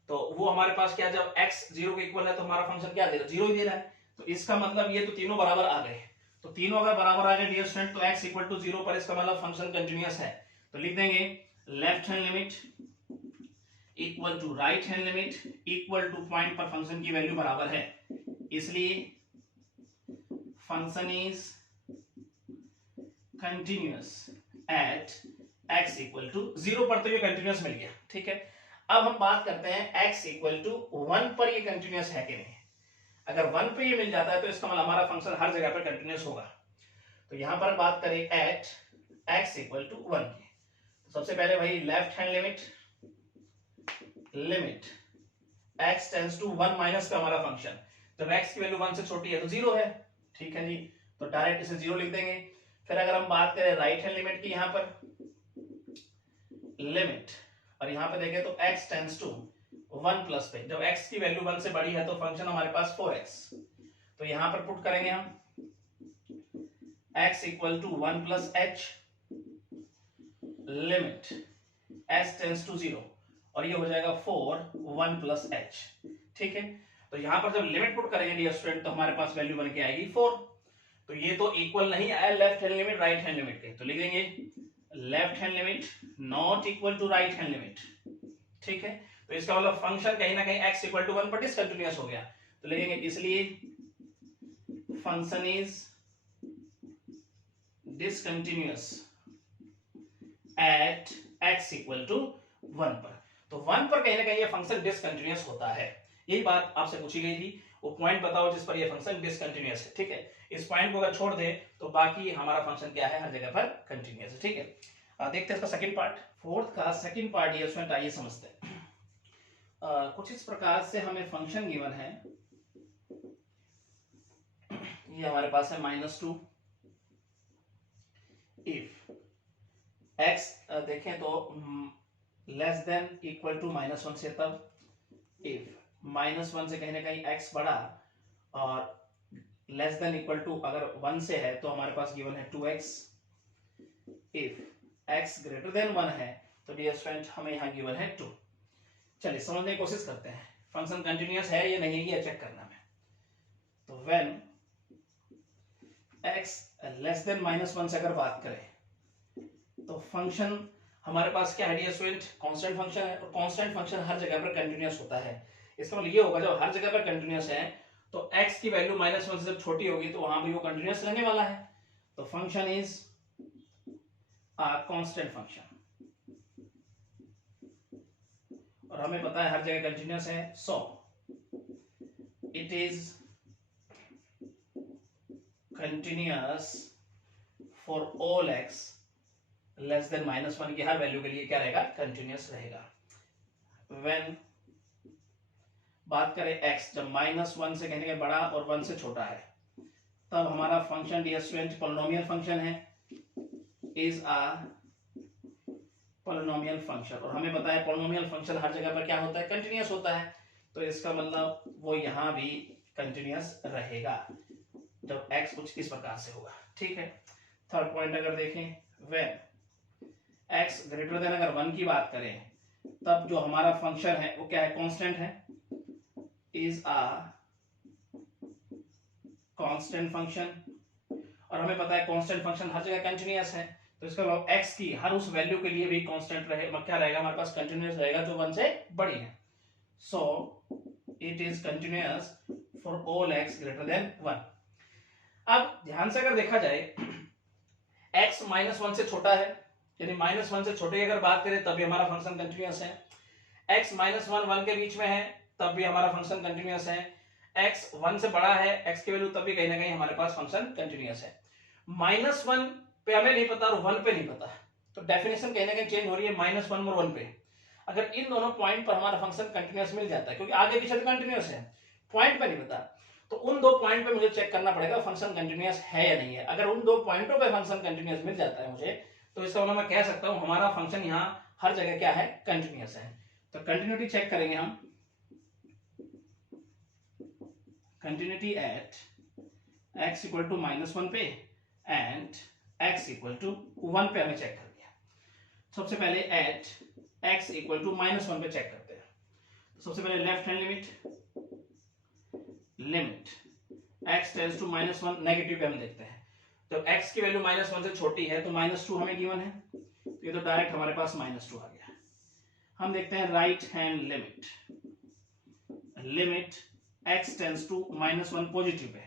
तो वो हमारे पास क्या, जब x 0 के इक्वल है तो हमारा फंक्शन क्या दे रहा है, 0 ही दे रहा है। तो इसका मतलब ये तो तीनों बराबर आ गए, तो तीनों अगर बराबर आ गए डियर स्टूडेंट तो x इक्वल टू 0 पर इसका मतलब फंक्शन कंटिन्यूअस है। तो लिख देंगे left hand limit equal to right hand limit equal to point पर फंक्शन की वैल्यू बराबर है, इसलिए function is continuous at x equal to 0 पर, तो ये कंटिन्यूअस मिल गया। ठीक है, अब हम बात करते हैं x इक्वल टू 1 पर ये कंटिन्यूअस है कि नहीं। अगर 1 पे ये मिल जाता है तो इसका मतलब हमारा फंक्शन हर जगह पर कंटिन्यूअस होगा। तो यहां पर बात करें एट x इक्वल टू 1 की, तो सबसे पहले भाई left hand limit, limit x tends to 1 minus पे हमारा फंक्शन, जब x की वैल्यू 1 से छोटी है तो 0 है। ठीक है जी, तो डायरेक्ट इसे 0 लिख देंगे। फिर अगर हम बात करें राइट हैंड लिमिट की, यहां पर लिमिट, और यहां पे देखें तो x टेंड्स टू 1 प्लस पे, जब x की वैल्यू 1 से बड़ी है तो फंक्शन हमारे पास 4x, तो यहां पर पुट करेंगे हम x equal to 1 plus h, limit s tends to 0, और ये हो जाएगा 4 1 प्लस h। ठीक है, तो यहां पर जब लिमिट पुट करेंगे डियर स्टूडेंट तो हमारे पास वैल्यू बन के आएगी 4। तो ये तो इक्वल नहीं है left hand limit right hand limit के, तो लिख देंगे left hand limit not equal to right hand limit. ठीक है, तो इसका मतलब फंक्शन कहीं ना कहीं x इक्वल टू 1 पर डिसकंटिन्यूअस हो गया, तो लिखेंगे इसलिए function is discontinuous at x equal to 1 पर। तो 1 पर कहीं ना कहीं ये फंक्शन डिसकंटिन्यूअस होता है, यही बात आपसे पूछी गई थी, वो पॉइंट बताओ जिस पर ये फंक्शन डिसकंटिन्यूअस है। ठीक है, इस पॉइंट को अगर छोड़ दे तो बाकी हमारा फंक्शन क्या है, हर जगह पर कंटिन्यूअस है। ठीक है, देखते हैं इसका सेकंड पार्ट, फोर्थ का सेकंड पार्ट ये स्टूडेंट आइए समझते हैं। कुछ इस प्रकार से हमें फंक्शन गिवन है, ये हमारे पास है -2 इफ x देखें तो लेस देन इक्वल टू -1 से, तब इफ -1 से कहीं ना कहीं x बड़ा और लेस देन इक्वल टू अगर 1 से है तो हमारे पास गिवन है 2x, if x greater then 1 है तो डियर स्टूडेंट हमें यहाँ गिवन है 2। चलिए समझने की कोशिश करते हैं, फंक्शन कंटिन्यूअस है या नहीं ये चेक करना है। तो व्हेन x लेस देन -1 से अगर बात करें तो फंक्शन हमारे पास क्या है डियर स्टूडेंट, कांस्टेंट फंक्शन है, और कांस्टेंट फंक्शन हर जगह पर कंटिन्यूअस होता है। इसका मतलब ये होगा जब हर जगह पर कंटिन्यूअस है तो x की वैल्यू -1 से जब छोटी होगी तो वहां भी वो कंटिन्यूअस रहने वाला है। तो function is a constant function, और हमें पता है हर जगह कंटिन्यूअस है, सो it is continuous for all x less then -1 की हर वैल्यू के लिए क्या रहेगा, कंटिन्यूअस रहेगा। व्हेन बात करें x जब -1 से कहने के बड़ा और 1 से छोटा है तब हमारा function dear student polynomial function है, इज अ पॉलिनोमियल फंक्शन, और हमें पता है पॉलिनोमियल फंक्शन हर जगह पर क्या होता है, कंटिन्यूअस होता है। तो इसका मतलब वो यहां भी कंटिन्यूअस रहेगा जब x कुछ इस प्रकार से होगा। ठीक है, थर्ड पॉइंट अगर देखें व्हेन x ग्रेटर देन अगर 1 की बात करें तब जो हमारा फंक्शन है वो क्या है, कांस्टेंट है, इज अ कांस्टेंट फंक्शन, और हमें पता है कांस्टेंट फंक्शन हर जगह कंटिन्यूअस है। तो इसका मतलब x की हर उस वैल्यू के लिए भी कांस्टेंट रहेगा, क्या रहेगा हमारे पास, कंटिन्यूअस रहेगा जो 1 से बड़ी है। सो it is continuous for all x greater then 1। अब ध्यान से अगर देखा जाए x -1 से छोटा है, यानी -1 से छोटे की अगर बात करें तब भी हमारा फंक्शन कंटिन्यूअस है, x -1 1 के बीच में है तब भी हमारा फंक्शन कंटिन्यूअस है, x 1 से बड़ा है x की वैल्यू तब भी कहीं ना कहीं हमारे पास फंक्शन कंटिन्यूअस है। -1 पे हमें नहीं पता और 1 पे नहीं पता, तो डेफिनेशन कहीं ना कहीं चेंज हो रही है -1 और 1 पे। अगर इन दोनों पॉइंट पर हमारा फंक्शन कंटिन्यूअस मिल जाता है, क्योंकि आगे पीछे तो कंटिन्यूअस है, पॉइंट पे नहीं पता, तो उन दो पॉइंट पे मुझे चेक करना पड़ेगा फंक्शन कंटिन्यूअस है या नहीं है। अगर उन दो पॉइंटों पे फंक्शन कंटिन्यूअस मिल जाता है मुझे, तो इसका मतलब मैं कह सकता हूं हमारा फंक्शन यहाँ हर जगह क्या है, कंटिन्यूअस है। तो कंटिन्यूटी चेक करेंगे हम, continuity at x equal to -1 पे एंड x इक्वल टू 1 पे हमें चेक कर दिया। सबसे पहले एट x इक्वल टू -1 पे चेक करते हैं। सबसे पहले left hand limit x tends to -1 negative पे हम देखते हैं। जब x की वैल्यू -1 से छोटी है तो -2 हमें गिवन है, तो ये तो डायरेक्ट हमारे पास -2 आ गया। हम देखते हैं right hand limit x tends to -1 positive पे।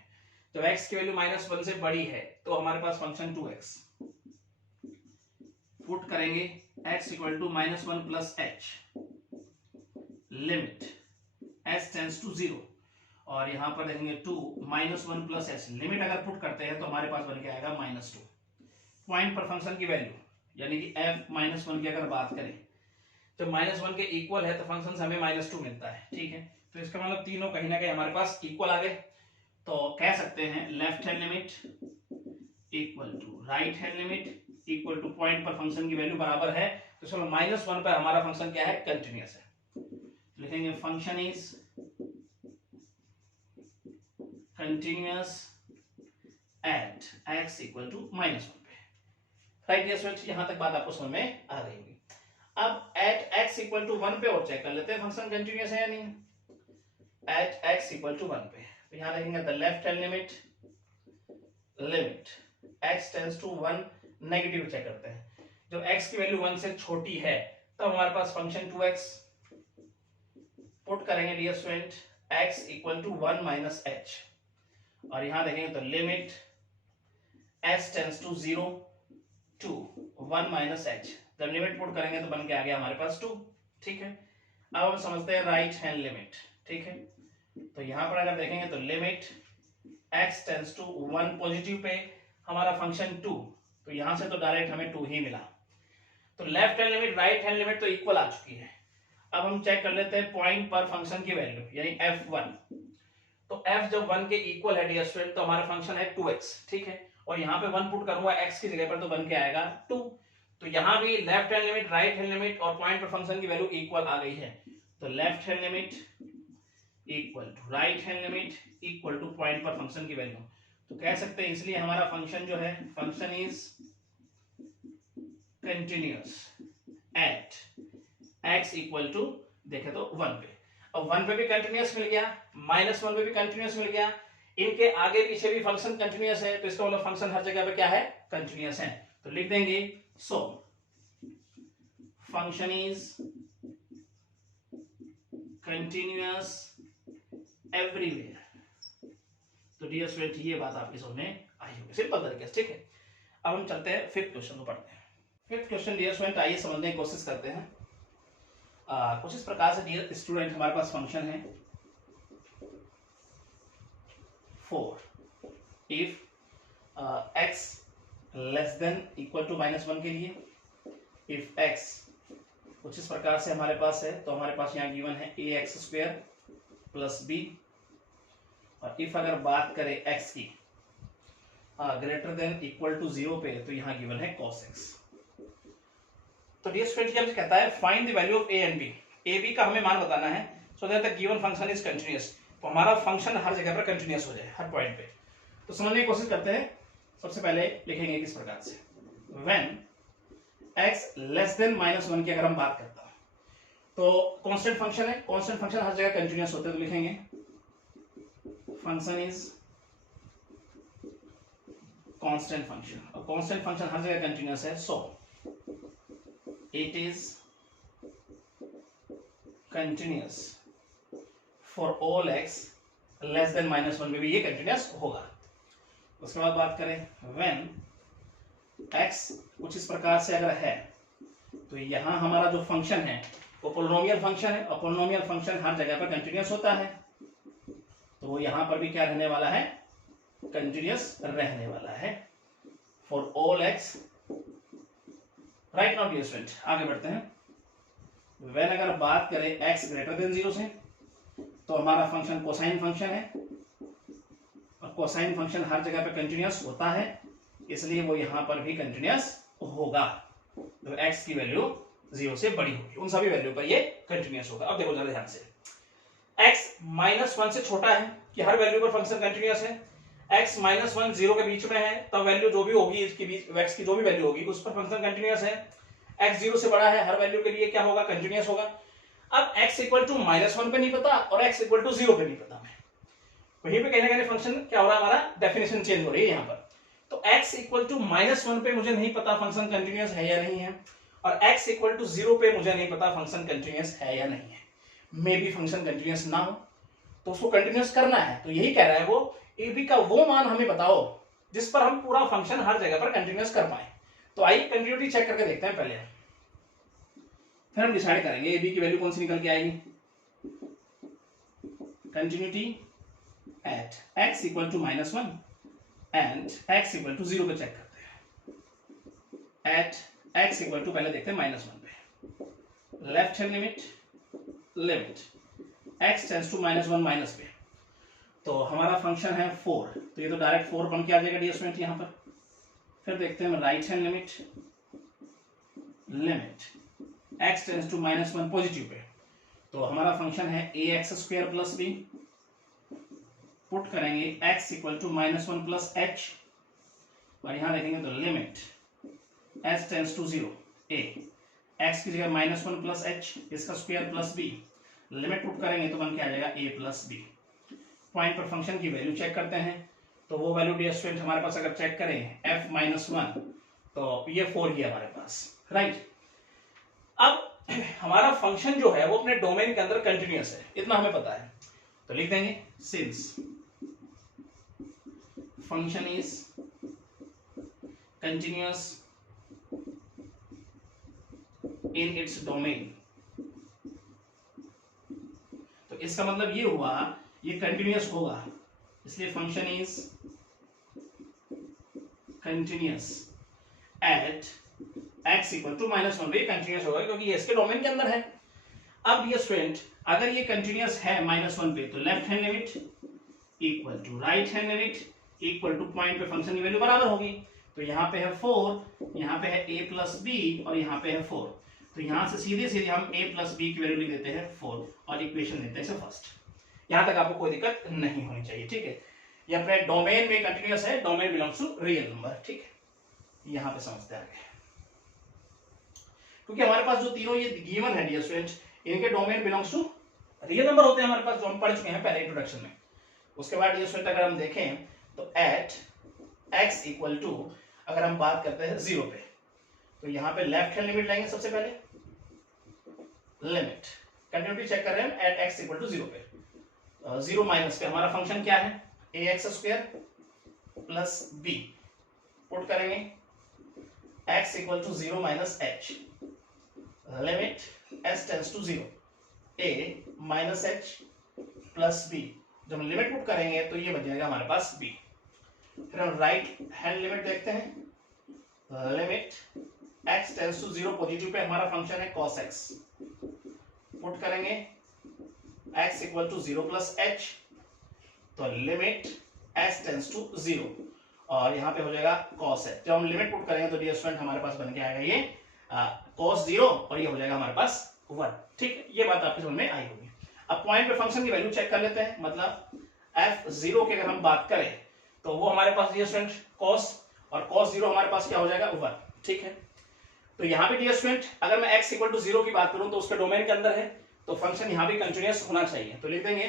जब x की वैल्यू -1 से बड़ी है तो हमारे पास फंक्शन 2x पुट करेंगे, x equal to -1 plus h limit s tends to 0, और यहां पर देखेंगे 2 -1 प्लस s लिमिट अगर पुट करते हैं तो हमारे पास बन के आएगा -2। पॉइंट पर फंक्शन की वैल्यू यानी कि f -1 की अगर बात करें, जब -1 के इक्वल है तो फंक्शन हमें -2 मिलता है, ठीक है। तो इसका मतलब तीनों कहीं ना कहीं हमारे पास इक्वल आ गए, तो कह सकते हैं left hand limit equal to right hand limit equal to point पर फंक्शन की वैल्यू बराबर है, तो चलो -1 पर हमारा फंक्शन क्या है, कंटिन्यूअस है। लिखेंगे function is continuous at x equal to -1 पे। राइट डियर स्टूडेंट्स, यहां तक बात आपको समझ में आ रही होगी। अब एट x इक्वल टू 1 पे और चेक कर लेते हैं फंक्शन कंटिन्यूअस है या नहीं। एट x इक्वल टू 1 पे तो यहां देखेंगे the left hand limit x tends to 1 negative check करते हैं। जब x की वैल्यू 1 से छोटी है तब हमारे पास फंक्शन 2x पुट करेंगे dear student, x equal to 1 minus h, और यहां देखेंगे तो limit s tends to 0 two 1 minus h। जब लिमिट पुट करेंगे तो बन के आ गया हमारे पास 2, ठीक है। अब हम समझते हैं राइट हैंड लिमिट, ठीक है। तो यहां पर अगर देखेंगे तो limit x tends to 1 positive पे हमारा फंक्शन 2, तो यहां से तो डायरेक्ट हमें 2 ही मिला। तो left hand limit right hand limit तो इक्वल आ चुकी है। अब हम चेक कर लेते हैं पॉइंट पर फंक्शन की वैल्यू यानी f1। तो f जब 1 के इक्वल है डियर स्टूडेंट तो हमारा फंक्शन है 2x, ठीक है। और यहाँ पे 1 पुट करूंगा x की जगह पर तो बन के आएगा 2। तो यहाँ भी left hand limit right hand limit और पॉइंट पर फंक्शन की वैल्यू इक्वल आ गई है, तो left hand limit equal to right hand limit equal to point पर फंक्शन की वैल्यू। तो कह सकते हैं इसलिए हमारा फंक्शन जो है function is continuous at x equal to देखे तो 1 पे। अब 1 पे भी कंटिन्यूअस मिल गया, -1 पे भी कंटिन्यूअस मिल गया, इनके आगे पीछे भी फंक्शन कंटिन्यूअस है, तो इसका मतलब फंक्शन हर जगह पे क्या है, कंटिन्यूअस है। तो लिख देंगे so function is continuous everywhere. तो डियर स्टूडेंट ये बात आपकी समझ में आई होगी सिंपल तरीके से, ठीक है। अब हम चलते हैं फिफ्थ क्वेश्चन को पढ़ते हैं। फिफ्थ क्वेश्चन डियर स्टूडेंट आइए समझने की कोशिश करते हैं। कुछ इस प्रकार से डियर स्टूडेंट हमारे पास फंक्शन है 4 if x less than equal to -1 के लिए, इफ x कुछ इस प्रकार से हमारे पास है, तो हमारे पास यहाँ गिवन है ax² प्लस b, और इफ अगर बात करें x की ग्रेटर देन इक्वल टू 0 पे तो यहाँ गिवन है cos x। तो डियर स्टूडेंट हमसे कहता है find the value of a and b, a b का हमें मान बताना है so that the given function is continuous, तो हमारा फंक्शन हर जगह पर कंटिन्यूअस हो जाए हर पॉइंट पे। तो समझने की कोशिश करते हैं। सबसे पहले लिखेंगे किस प्रकार से, व्हेन x लेस देन -1 की अगर हम बात करता हूं तो कांस्टेंट फंक्शन है, कांस्टेंट फंक्शन हर जगह कंटिन्यूअस होते हैं, तो लिखेंगे फंक्शन इज कांस्टेंट फंक्शन, और कांस्टेंट फंक्शन हर जगह कंटिन्यूअस है, सो it is continuous for all x less than -1 में भी ये कंटिन्यूअस होगा। उसके बाद बात करें व्हेन x कुछ इस प्रकार से अगर है तो यहाँ हमारा जो फंक्शन है वो पोलिनोमियल फंक्शन है, और पोलिनोमियल फंक्शन हर जगह पर कंटिन्यूअस होता है, तो वो यहाँ पर भी क्या रहने वाला है, कंटिन्यूअस रहने वाला है for all x। Right now dear student आगे बढ़ते हैं। व्हेन अगर बात करें x ग्रेटर देन 0 से तो हमारा फंक्शन कोसाइन फंक्शन है, और कोसाइन फंक्शन हर जगह पे कंटिन्यूअस होता है, इसलिए वो यहाँ पर भी कंटिन्यूअस होगा। तो x की वैल्यू 0 से बड़ी होगी, उन सभी वैल्यू पर ये कंटिन्यूअस होगा। अब देखो जरा ध्यान से, x -1 से छोटा है कि हर वैल्यू पर फंक्शन कंटिन्यूअस है, x -1 0 के बीच में है तब वैल्यू जो भी होगी इसके बीच x की जो भी वैल्यू होगी उस पर फंक्शन कंटिन्यूअस है, x 0 से बड़ा है हर वैल्यू के लिए क्या होगा, कंटिन्यूअस होगा। अब x इक्वल टू -1 पे नहीं पता और x इक्वल टू 0 पे नहीं पता, मैं वहीं पे कहीं ना कहीं फंक्शन क्या हो रहा है, हमारा डेफिनेशन चेंज हो रही है यहाँ पर। तो x इक्वल टू -1 पे मुझे नहीं पता फंक्शन कंटिन्यूअस है या नहीं है, और x इक्वल टू 0 पे मुझे नहीं पता फंक्शन कंटिन्यूअस है या नहीं है। मे बी फंक्शन कंटिन्यूअस ना हो तो उसको कंटिन्यूअस करना है, तो यही कह रहा है वो ए बी का वो मान हमें बताओ जिस पर हम पूरा फंक्शन हर जगह पर कंटिन्यूअस कर पाए। तो आइए कंटिन्यूटी चेक करके देखते हैं पहले, फिर हम डिसाइड करेंगे ए बी की वैल्यू कौन सी निकल के आएगी। Continuity at x equal to -1 and x equal to 0 पे चेक करते हैं। एट x इक्वल टू पहले देखते हैं -1 पे, left hand limit x tends to -1 minus पे, तो हमारा फंक्शन है 4, तो ये तो डायरेक्ट 4 बन के आ जाएगा डियर स्टूडेंट यहाँ पर। फिर देखते हैं right hand limit x tends to -1 positive पे, तो हमारा फंक्शन है ax² प्लस b, पुट करेंगे x equal to -1 plus h, और यहां देखेंगे तो limit s tends to 0 a, x की जगह -1 प्लस h इसका square plus b, limit put करेंगे तो बन के आ जाएगा a प्लस b। पॉइंट पर फंक्शन की वैल्यू चेक करते हैं, तो वो वैल्यू डियर स्टूडेंट हमारे पास अगर चेक करें f-1 तो ये 4 ही है हमारे पास, राइट। अब हमारा फंक्शन जो है वो अपने डोमेन के अंदर कंटिन्यूअस है, इतना हमें पता है, तो लिख देंगे since function is continuous in its domain, तो इसका मतलब ये हुआ ये कंटिन्यूअस होगा, इसलिए function is continuous at x equal to -1 पे कंटिन्यूअस होगा क्योंकि ये इसके डोमेन के अंदर है। अब ये स्टूडेंट अगर ये कंटिन्यूअस है -1 पे तो left hand limit equal to right hand limit equal to point पे फंक्शन की वैल्यू बराबर होगी, तो यहाँ पे है 4, यहाँ पे है a प्लस b और यहाँ पे है 4, तो यहाँ से सीधे सीधे हम a प्लस b की वैल्यू लिख देते हैं 4 और इक्वेशन लेते हैं इसे फर्स्ट। यहाँ तक आपको कोई दिक्कत नहीं होनी चाहिए, ठीक है। ये अपने डोमेन में कंटिन्यूअस है, domain belongs to real number, ठीक है। यहाँ पे समझते आ गए, क्योंकि हमारे पास जो तीनों ये गिवन है डियर स्टूडेंट इनके domain belongs to real number होते हैं हमारे पास, जो हम पढ़ चुके हैं पहले इंट्रोडक्शन में। उसके बाद डियर स्टूडेंट अगर हम देखें तो एट x इक्वल टू अगर हम बात करते हैं 0 पे, तो यहाँ पे लेफ्ट हैंड लिमिट लेंगे सबसे पहले, लिमिट कंटिन्यूटी चेक कर रहे हैं एट x इक्वल टू 0 पे, 0 माइनस पे हमारा फंक्शन क्या है ax² प्लस b, पुट करेंगे x equal to 0 minus h, limit s tends to 0 a minus h plus b, जब हम लिमिट पुट करेंगे तो ये बन जाएगा हमारे पास b। फिर हम राइट हैंड लिमिट देखते हैं, limit x tends to 0 positive पे हमारा फंक्शन है cos x, पुट करेंगे x equal to 0 plus h, तो लिमिट s टेंड्स टू 0 और यहाँ पे हो जाएगा cos h। जब हम लिमिट पुट करेंगे तो डियर स्टूडेंट हमारे पास बन के आएगा ये cos 0 और ये हो जाएगा हमारे पास 1, ठीक है। ये बात आपकी समझ में आई होगी। अब पॉइंट पे फंक्शन की वैल्यू चेक कर लेते हैं, मतलब f0 की अगर हम बात करें तो वो हमारे पास डियर स्टूडेंट cos, और cos 0 हमारे पास क्या हो जाएगा 1, ठीक है। तो यहाँ पे डियर स्टूडेंट अगर मैं x इक्वल टू 0 की बात करूं तो उसके डोमेन के अंदर है, तो फंक्शन यहाँ भी कंटिन्यूअस होना चाहिए, तो लिख देंगे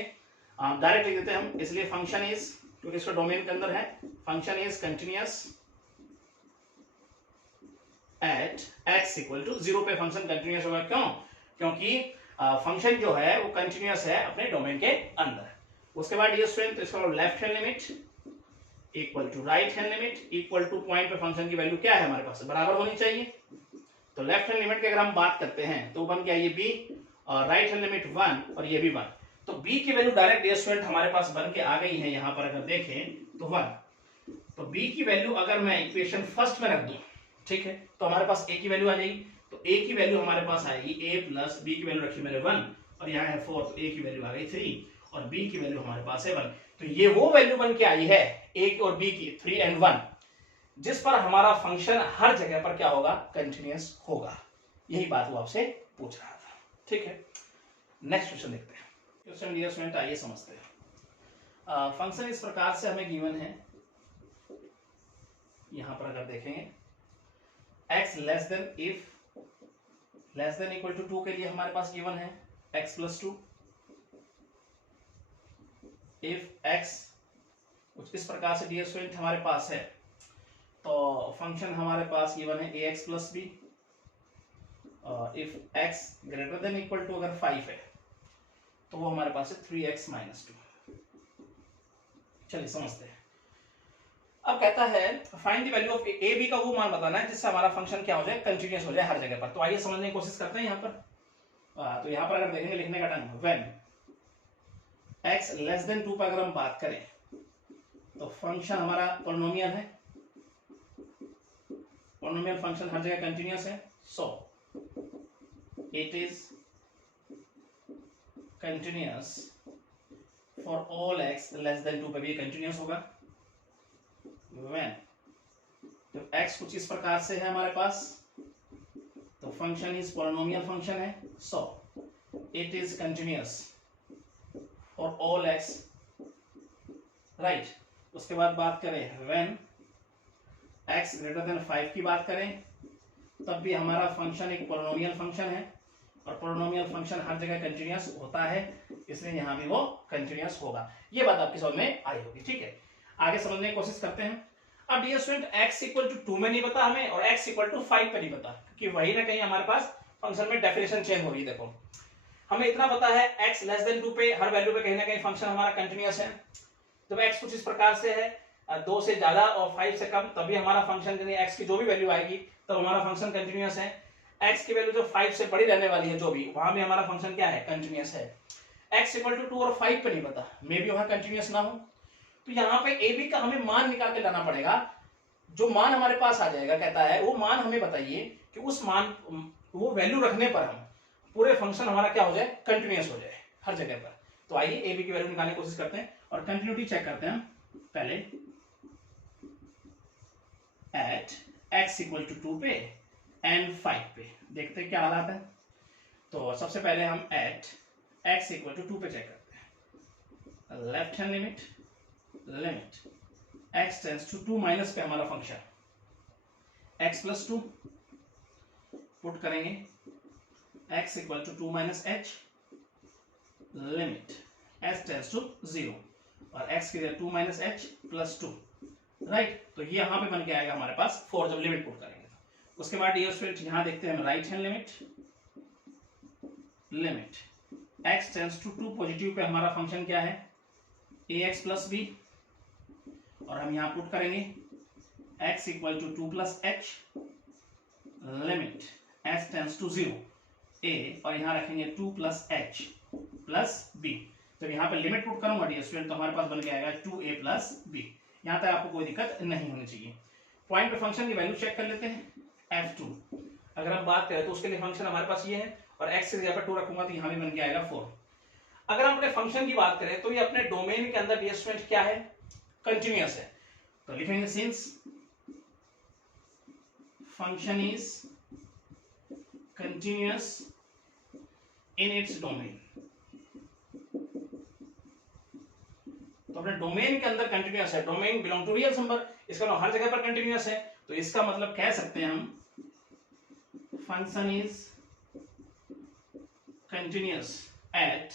डायरेक्ट लिख देते हैं हम, इसलिए फंक्शन इज, क्योंकि इसका डोमेन के अंदर है, function is continuous at x equal to 0 पे फंक्शन कंटिन्यूअस होगा। क्यों? क्योंकि फंक्शन जो है वो कंटिन्यूअस है अपने डोमेन के अंदर। उसके बाद डियर स्टूडेंट इसका left hand limit equal to right hand limit equal to point पे फंक्शन की वैल्यू क्या है हमारे पास, बराबर होनी चाहिए। तो लेफ्ट हैंड लिमिट की अगर हम बात करते हैं तो बन गया ये b, और राइट हैंड लिमिट 1 और ये भी 1। तो b की वैल्यू डायरेक्ट डियर स्टूडेंट हमारे पास बन के आ गई है, यहां पर अगर देखें तो 1। तो b की वैल्यू अगर मैं इक्वेशन फर्स्ट में रख दूं, ठीक है, तो हमारे पास a की वैल्यू आ जाएगी। तो a की वैल्यू हमारे पास आएगी a प्लस b की वैल्यू रखी मैंने 1 और यहाँ है 4, तो a की वैल्यू आ गई 3 और b की वैल्यू हमारे पास है 1। तो ये वो वैल्यू बन के आई है a और b की 3 और 1, जिस पर हमारा फंक्शन हर जगह पर क्या होगा, कंटिन्यूअस होगा। यही बात वो आपसे पूछ रहा था, ठीक है। नेक्स्ट क्वेश्चन देखते हैं। क्वेश्चन डियर स्टूडेंट आइए समझते हैं। फंक्शन इस प्रकार से हमें गिवन है, यहां पर अगर देखेंगे x less than if less than equal to 2 के लिए हमारे पास गिवन है x प्लस 2, इफ x कुछ इस प्रकार से डियर स्टूडेंट हमारे पास है, तो फंक्शन हमारे पास गिवन है ax प्लस b, और if x greater than equal to अगर 5 है तो वो हमारे पास है 3x माइनस 2। चलिए समझते हैं। अब कहता है find the value of a b का वो मान बताना है जिससे हमारा फंक्शन क्या हो जाए, कंटिन्यूअस हो जाए हर जगह पर। तो आइए समझने की कोशिश करते हैं यहाँ पर। तो यहाँ पर अगर देखेंगे लिखने का ढंग, व्हेन x लेस देन 2 पर अगर हम बात करें तो फंक्शन हमारा पॉलिनोमियल है, पॉलिनोमियल फंक्शन हर जगह कंटिन्यूअस है, सो it is continuous for all x less than 2 पे भी कंटिन्यूअस होगा। व्हेन तो x कुछ इस प्रकार से है हमारे पास, तो फंक्शन इज पॉलिनोमियल फंक्शन है, सो it is continuous for all x, right. उसके बाद बात करें व्हेन x ग्रेटर देन 5 की बात करें, तब भी हमारा फंक्शन एक पॉलिनोमियल फंक्शन है और पॉलिनोमियल फंक्शन हर जगह कंटिन्यूअस होता है, इसलिए यहां भी वो कंटिन्यूअस होगा। ये बात आपकी समझ में आई होगी, ठीक है। आगे समझने की कोशिश करते हैं। अब dear student x equal to 2 में नहीं पता हमें और x इक्वल टू 5 पे नहीं पता, क्योंकि वही ना कहीं हमारे पास फंक्शन में डेफिनेशन चेंज हो रही है। देखो हमें इतना पता है x लेस देन 2 पे हर वैल्यू पे कहीं ना कहीं फंक्शन हमारा कंटिन्यूअस है। जब x कुछ इस प्रकार से है 2 से ज्यादा और 5 से कम, तभी हमारा फंक्शन यानी x की जो भी वैल्यू आएगी तब हमारा फंक्शन कंटिन्यूअस है। x की वैल्यू जो 5 से बड़ी रहने वाली है जो भी, वहां भी हमारा फंक्शन क्या है, कंटिन्यूअस है। x इक्वल टू 2 और 5 पे नहीं पता, मे भी वहां कंटिन्यूअस ना हो। तो यहाँ पे ए बी का हमें मान निकाल के लाना पड़ेगा। जो मान हमारे पास आ जाएगा, कहता है वो मान हमें बताइए कि उस मान वो वैल्यू रखने पर हम पूरे फंक्शन हमारा क्या हो जाए, कंटिन्यूअस हो जाए हर जगह पर। तो आइए ए बी की वैल्यू निकालने की कोशिश करते हैं और कंटिन्यूटी चेक करते हैं। पहले एट x इक्वल टू 2 पे एंड 5 पे देखते हैं क्या हालात है। तो सबसे पहले हम एट x इक्वल टू 2 पे चेक करते हैं। Left hand limit x tends to 2 minus पे हमारा फंक्शन x प्लस 2 पुट करेंगे, x equal to 2 minus h, limit s tends to 0 और x की जगह 2 माइनस h प्लस 2, राइट। तो ये यहां पे बन के आएगा हमारे पास 4 जब लिमिट पुट करेंगे। उसके बाद डियर स्टूडेंट यहां देखते हैं हम right hand limit x tends to 2 positive पे हमारा फंक्शन क्या है, ax प्लस b, और हम यहां पुट करेंगे x equal to 2 plus h, limit s tends to 0 a, और यहां रखेंगे 2 प्लस h प्लस b। जब यहां पे लिमिट पुट करूंगा डियर स्टूडेंट तो हमारे पास बन के आएगा 2a प्लस b। यहां तक आपको कोई दिक्कत नहीं होनी चाहिए। पॉइंट पे फंक्शन की वैल्यू चेक कर लेते हैं। f2 अगर हम बात करें तो उसके लिए फंक्शन हमारे पास ये है और x की जगह पर 2 रखूंगा तो यहां भी बन के आएगा 4। अगर हम अपने फंक्शन की बात करें तो ये अपने डोमेन के अंदर डियर स्टूडेंट क्या है, कंटिन्यूअस है। तो लिखेंगे since function is continuous in its domain, तो अपने डोमेन के अंदर कंटिन्यूअस है। Domain belong to real number, इसका मतलब हर जगह पर कंटिन्यूअस है। तो इसका मतलब कह सकते हैं हम function is continuous at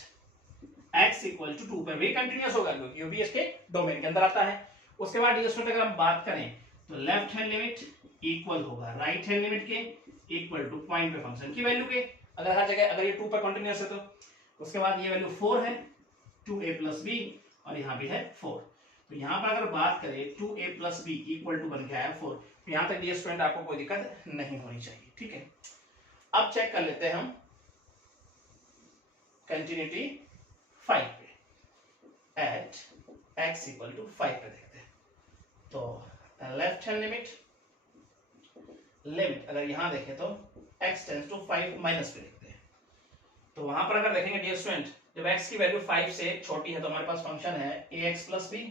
x equal to 2 पर भी कंटिन्यूअस होगा क्योंकि वो भी इसके डोमेन के अंदर आता है। उसके बाद अगर हम बात करें तो लेफ्ट हैंड लिमिट इक्वल होगा राइट हैंड लिमिट के इक्वल टू पॉइंट पे फंक्शन की वैल्यू के, अगर हर जगह अगर ये 2 पर कंटिन्यूअस है तो। उसके बाद ये वैल्यू 4 है, 2a प्लस b, और यहाँ भी है 4। तो तो यहाँ पर अगर बात करें 2a plus B equal to बन गया है 4, तो यहाँ तक डियर स्टूडेंट आपको कोई दिक्कत नहीं होनी चाहिए, ठीक है। अब चेक कर लेते हैं हम कंटिन्यूटी 5 पे, एट x इक्वल टू 5 पे देखते हैं। तो लेफ्ट हैंड लिमिट अगर यहां देखें तो x टेंड्स टू 5 माइनस पे लिखते हैं। तो वहां पर अगर देखेंगे डियर स्टूडेंट, जब x की वैल्यू 5 से छोटी है तो हमारे पास फंक्शन है ax प्लस b,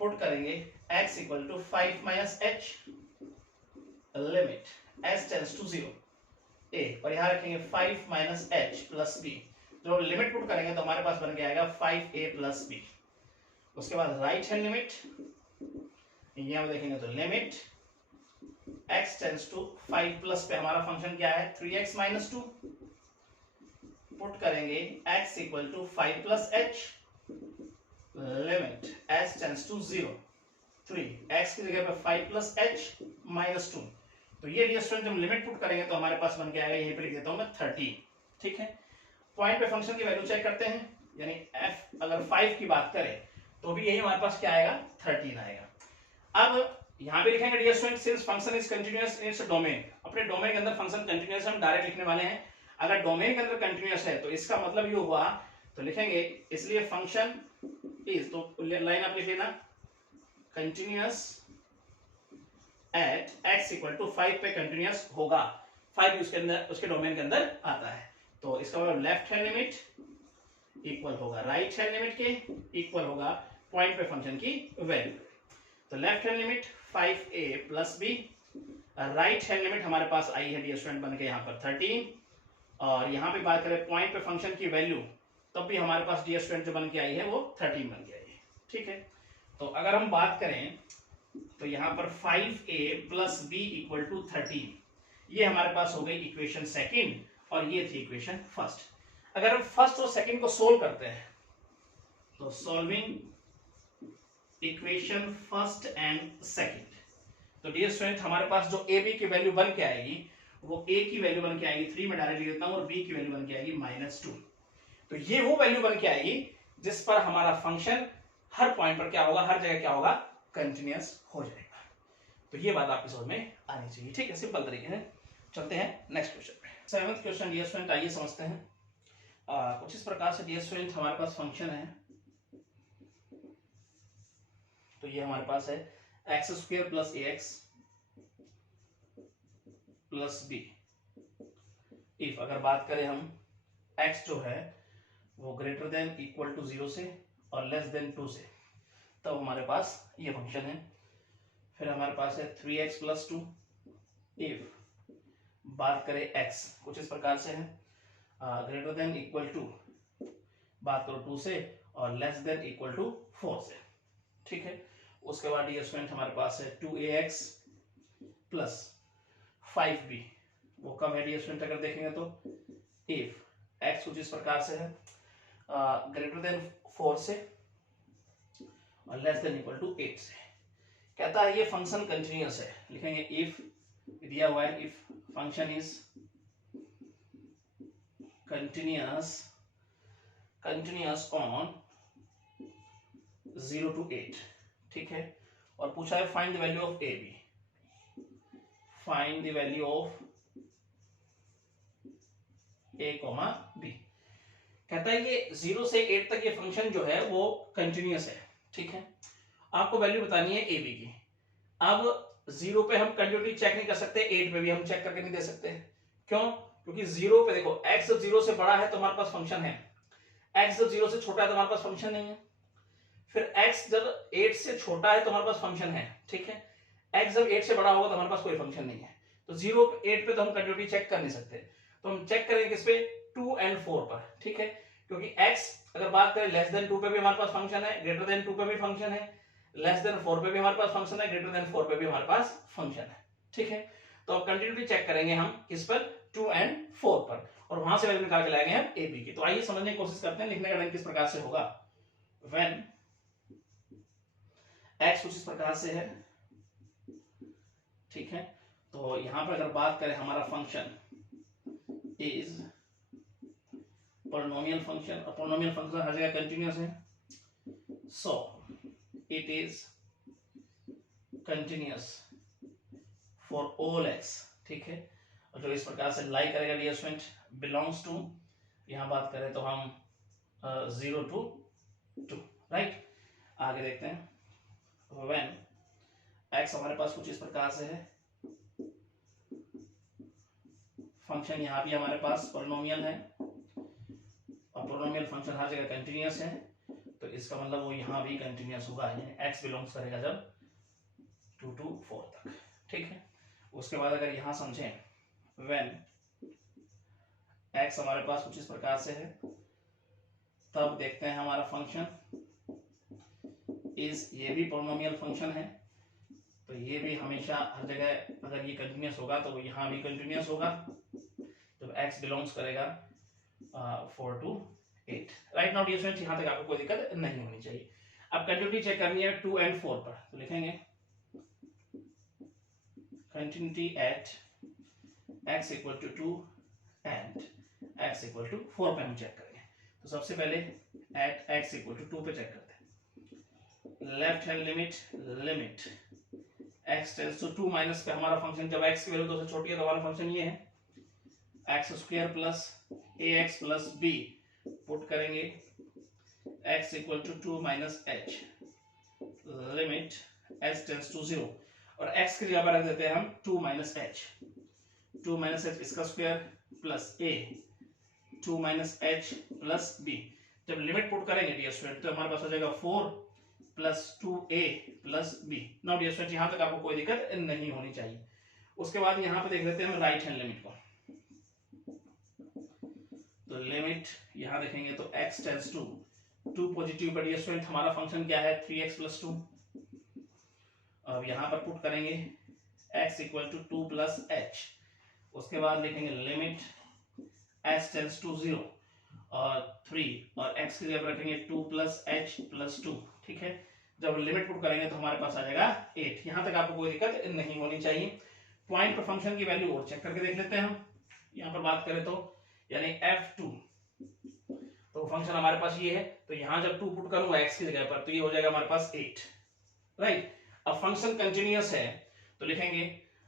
पुट करेंगे x equal to 5 minus h, limit s tends to 0 a, और यहां रखेंगे 5 माइनस h प्लस b। जो लिमिट पुट करेंगे तो हमारे पास बन के आएगा 5a प्लस b। उसके बाद राइट हैंड लिमिट, यहां देखेंगे तो limit x tends to 5 plus पे हमारा फंक्शन क्या है 3x माइनस 2, पुट करेंगे x equal to 5 plus h, limit s tends to 0 3, x की जगह पे 5 प्लस h माइनस 2। तो ये डियर स्टूडेंट जब लिमिट पुट करेंगे तो हमारे पास बन के आएगा, यहीं पे लिख देता हूं मैं 13, ठीक है। पॉइंट पे फंक्शन की वैल्यू चेक करते हैं, यानी f अगर 5 की बात करें तो भी यही हमारे पास क्या आएगा 13 आएगा। अब यहां पे लिखेंगे dear student since function is continuous in its domain, अपने डोमेन के अंदर फंक्शन कंटीन्यूअस हम डायरेक्ट लिखने वाले हैं। अगर डोमेन के अंदर कंटीन्यूअस है तो इसका मतलब ये हुआ, तो लिखेंगे इसलिए फंक्शन इज, तो लाइन आप लिख लेना continuous at x equal to 5 पे कंटीन्यूअस होगा, 5 उसके अंदर उसके डोमेन के अंदर आता है। तो इसका मतलब लेफ्ट हैंड लिमिट इक्वल होगा राइट हैंड लिमिट के, इक्वल होगा पॉइंट पे फंक्शन की वैल्यू। तो left hand limit 5a plus b, right hand limit हमारे पास आई है डियर स्टूडेंट बन के यहाँ पर 13, और यहाँ पे बात करें पॉइंट पे फंक्शन की वैल्यू, तब भी हमारे पास डियर स्टूडेंट जो बन के आई है वो 13 बन के आई है, ठीक है। तो अगर हम बात करें तो यहाँ पर 5a plus b equal to 13, ये हमारे पास हो गई इक्वेशन सेकेंड, और ये थी इक्वेशन फर्स्ट। अगर हम फर्स्ट और सेकेंड को सोल्व करते हैं तो solving equation first and second, तो डियर स्टूडेंट हमारे पास जो ए बी की वैल्यू बन के आएगी वो a की वैल्यू बन के आएगी 3 में डायरेक्ट लिख देता हूं, और b की वैल्यू बन के आएगी -2। तो ये वो वैल्यू बन के आएगी जिस पर हमारा फंक्शन हर पॉइंट पर क्या होगा, हर जगह क्या होगा, कंटिन्यूअस हो जाएगा। तो ये बात आपकी समझ में आनी चाहिए, ठीक है, सिंपल तरीके से। चलते हैं नेक्स्ट क्वेश्चन पे। 7th क्वेश्चन डियर स्टूडेंट, आइए समझते हैं। कुछ इस प्रकार से डियर स्टूडेंट हमारे पास फंक्शन है, तो ये हमारे पास है x square plus a x plus b, if अगर बात करें हम x जो है वो ग्रेटर देन इक्वल टू 0 से और लेस देन 2 से, तब हमारे पास ये फंक्शन है। फिर हमारे पास है 3x प्लस 2, इफ बात करें x कुछ इस प्रकार से है, ग्रेटर देन इक्वल टू बात करो 2 से और लेस देन इक्वल टू 4 से, ठीक है। उसके बाद डियर स्टूडेंट हमारे पास है 2ax प्लस 5b, वो कब है डियर स्टूडेंट अगर देखेंगे तो इफ x कुछ इस प्रकार से है, ग्रेटर देन 4 से और लेस देन इक्वल टू 8 से। कहता है ये फंक्शन कंटिन्यूअस है, लिखेंगे इफ दिया हुआ है if function is continuous on 0 to 8, ठीक है। और पूछा है find the value of a b, find the value of a, b। कहता है ये 0 से 8 तक ये फंक्शन जो है वो कंटिन्यूअस है, ठीक है। आपको वैल्यू बतानी है ए बी की। अब 0 पे हम कंटिन्यूटी चेक नहीं कर सकते, 8 पे भी हम चेक करके नहीं दे सकते। क्यों? क्योंकि 0 पे देखो x जब 0 से बड़ा है तो हमारे पास फंक्शन है, x जब 0 से छोटा है तो हमारे पास फंक्शन नहीं है। फिर x जब 8 से छोटा है तो हमारे पास फंक्शन है, ठीक है। x जब 8 से बड़ा होगा तो हमारे पास कोई फंक्शन नहीं है। तो 0 8 पे तो हम कंटिन्यूटी चेक कर नहीं सकते, तो हम चेक करेंगे किस पे, 2 and 4 पर, ठीक है। क्योंकि x अगर बात करें लेस देन 2 पे भी हमारे पास फंक्शन है, ग्रेटर देन 2 पे भी फंक्शन है, लेस देन 4 पे भी हमारे पास फंक्शन है, ग्रेटर देन 4 पे भी हमारे पास फंक्शन है, ठीक है। तो अब कंटिन्यूटी चेक करेंगे हम किस पर, 2 and 4 पर, और वहां से वैल्यू निकाल के लाएंगे हम ए बी की। तो आइए समझने की कोशिश करते हैं, लिखने का ढंग किस प्रकार से होगा। व्हेन x कुछ इस प्रकार से है, ठीक है। तो यहां पर अगर बात करें हमारा फंक्शन इज पॉलिनोमियल फंक्शन, और पॉलिनोमियल फंक्शन हर जगह कंटिन्यूअस है, सो it is continuous for all x, ठीक है। और जो इस प्रकार से लाई करेगा डियर स्टूडेंट बिलोंग्स टू, यहां बात करें तो हम 0 to 2, राइट। आगे देखते हैं व्हेन एक्स हमारे पास कुछ इस प्रकार से है, फंक्शन यहाँ भी हमारे पास पॉलिनोमियल है और पॉलिनोमियल फंक्शन हर जगह कंटिन्यूअस है, तो इसका मतलब वो यहाँ भी कंटिन्यूअस होगा, यानी एक्स बिलोंग्स करेगा जब 2 to 4 तक, ठीक है। उसके बाद अगर यहाँ समझें व्हेन एक्स हमारे पास कुछ इस प्रकार से है, तब देखते हैं हमारा फंक्शन इस, ये भी पॉलिनोमियल फंक्शन है, तो ये भी हमेशा हर जगह अगर ये कंटिन्यूअस होगा तो वो यहाँ भी कंटिन्यूअस होगा जब x बिलोंग्स करेगा 4 to 8, right. Now dear students यहाँ तक आपको कोई दिक्कत नहीं होनी चाहिए। अब कंटिन्यूटी चेक करनी है 2 and 4 पर, तो लिखेंगे continuity at x equal to 2 and x equal to 4 पे हम चेक करेंगे। तो सबसे पहले एट x इक्वल टू 2 पे चेक करते हैं। Left hand limit x tends to 2 minus पे हमारा फंक्शन, जब x की वैल्यू 2 से छोटी है तो हमारा फंक्शन ये है x square plus ax plus b, put करेंगे x equal to 2 minus h, limit s tends to 0 और x की जगह पर रख देते हैं हम 2 माइनस h, 2 माइनस h इसका square plus a, 2 minus h plus b। जब लिमिट पुट करेंगे डियर स्टूडेंट तो हमारे पास हो जाएगा 4 plus 2a plus b। Now dear student यहाँ तक आपको कोई दिक्कत नहीं होनी चाहिए। उसके बाद यहाँ पे देख लेते हैं हम राइट हैंड लिमिट को, तो लिमिट यहाँ देखेंगे तो x टेंड्स टू 2 पॉजिटिव पर डियर स्टूडेंट हमारा फंक्शन क्या है 3x प्लस 2। अब यहाँ पर पुट करेंगे x equal to 2 plus h, उसके बाद लिखेंगे लिमिट s टेंड्स टू 0 और 3 और x की जगह रखेंगे 2 प्लस h प्लस 2, ठीक है। जब लिमिट पुट करेंगे तो हमारे पास आ जाएगा 8। यहाँ तक आपको कोई दिक्कत नहीं होनी चाहिए। पॉइंट पर फंक्शन की वैल्यू और चेक करके देख लेते हैं हम। यहाँ पर बात करें तो यानी f2, तो फंक्शन हमारे पास ये है, तो यहाँ जब 2 पुट करूंगा x की जगह पर तो ये हो जाएगा हमारे पास 8, राइट। अब फंक्शन कंटिन्यूअस है तो लिखेंगे,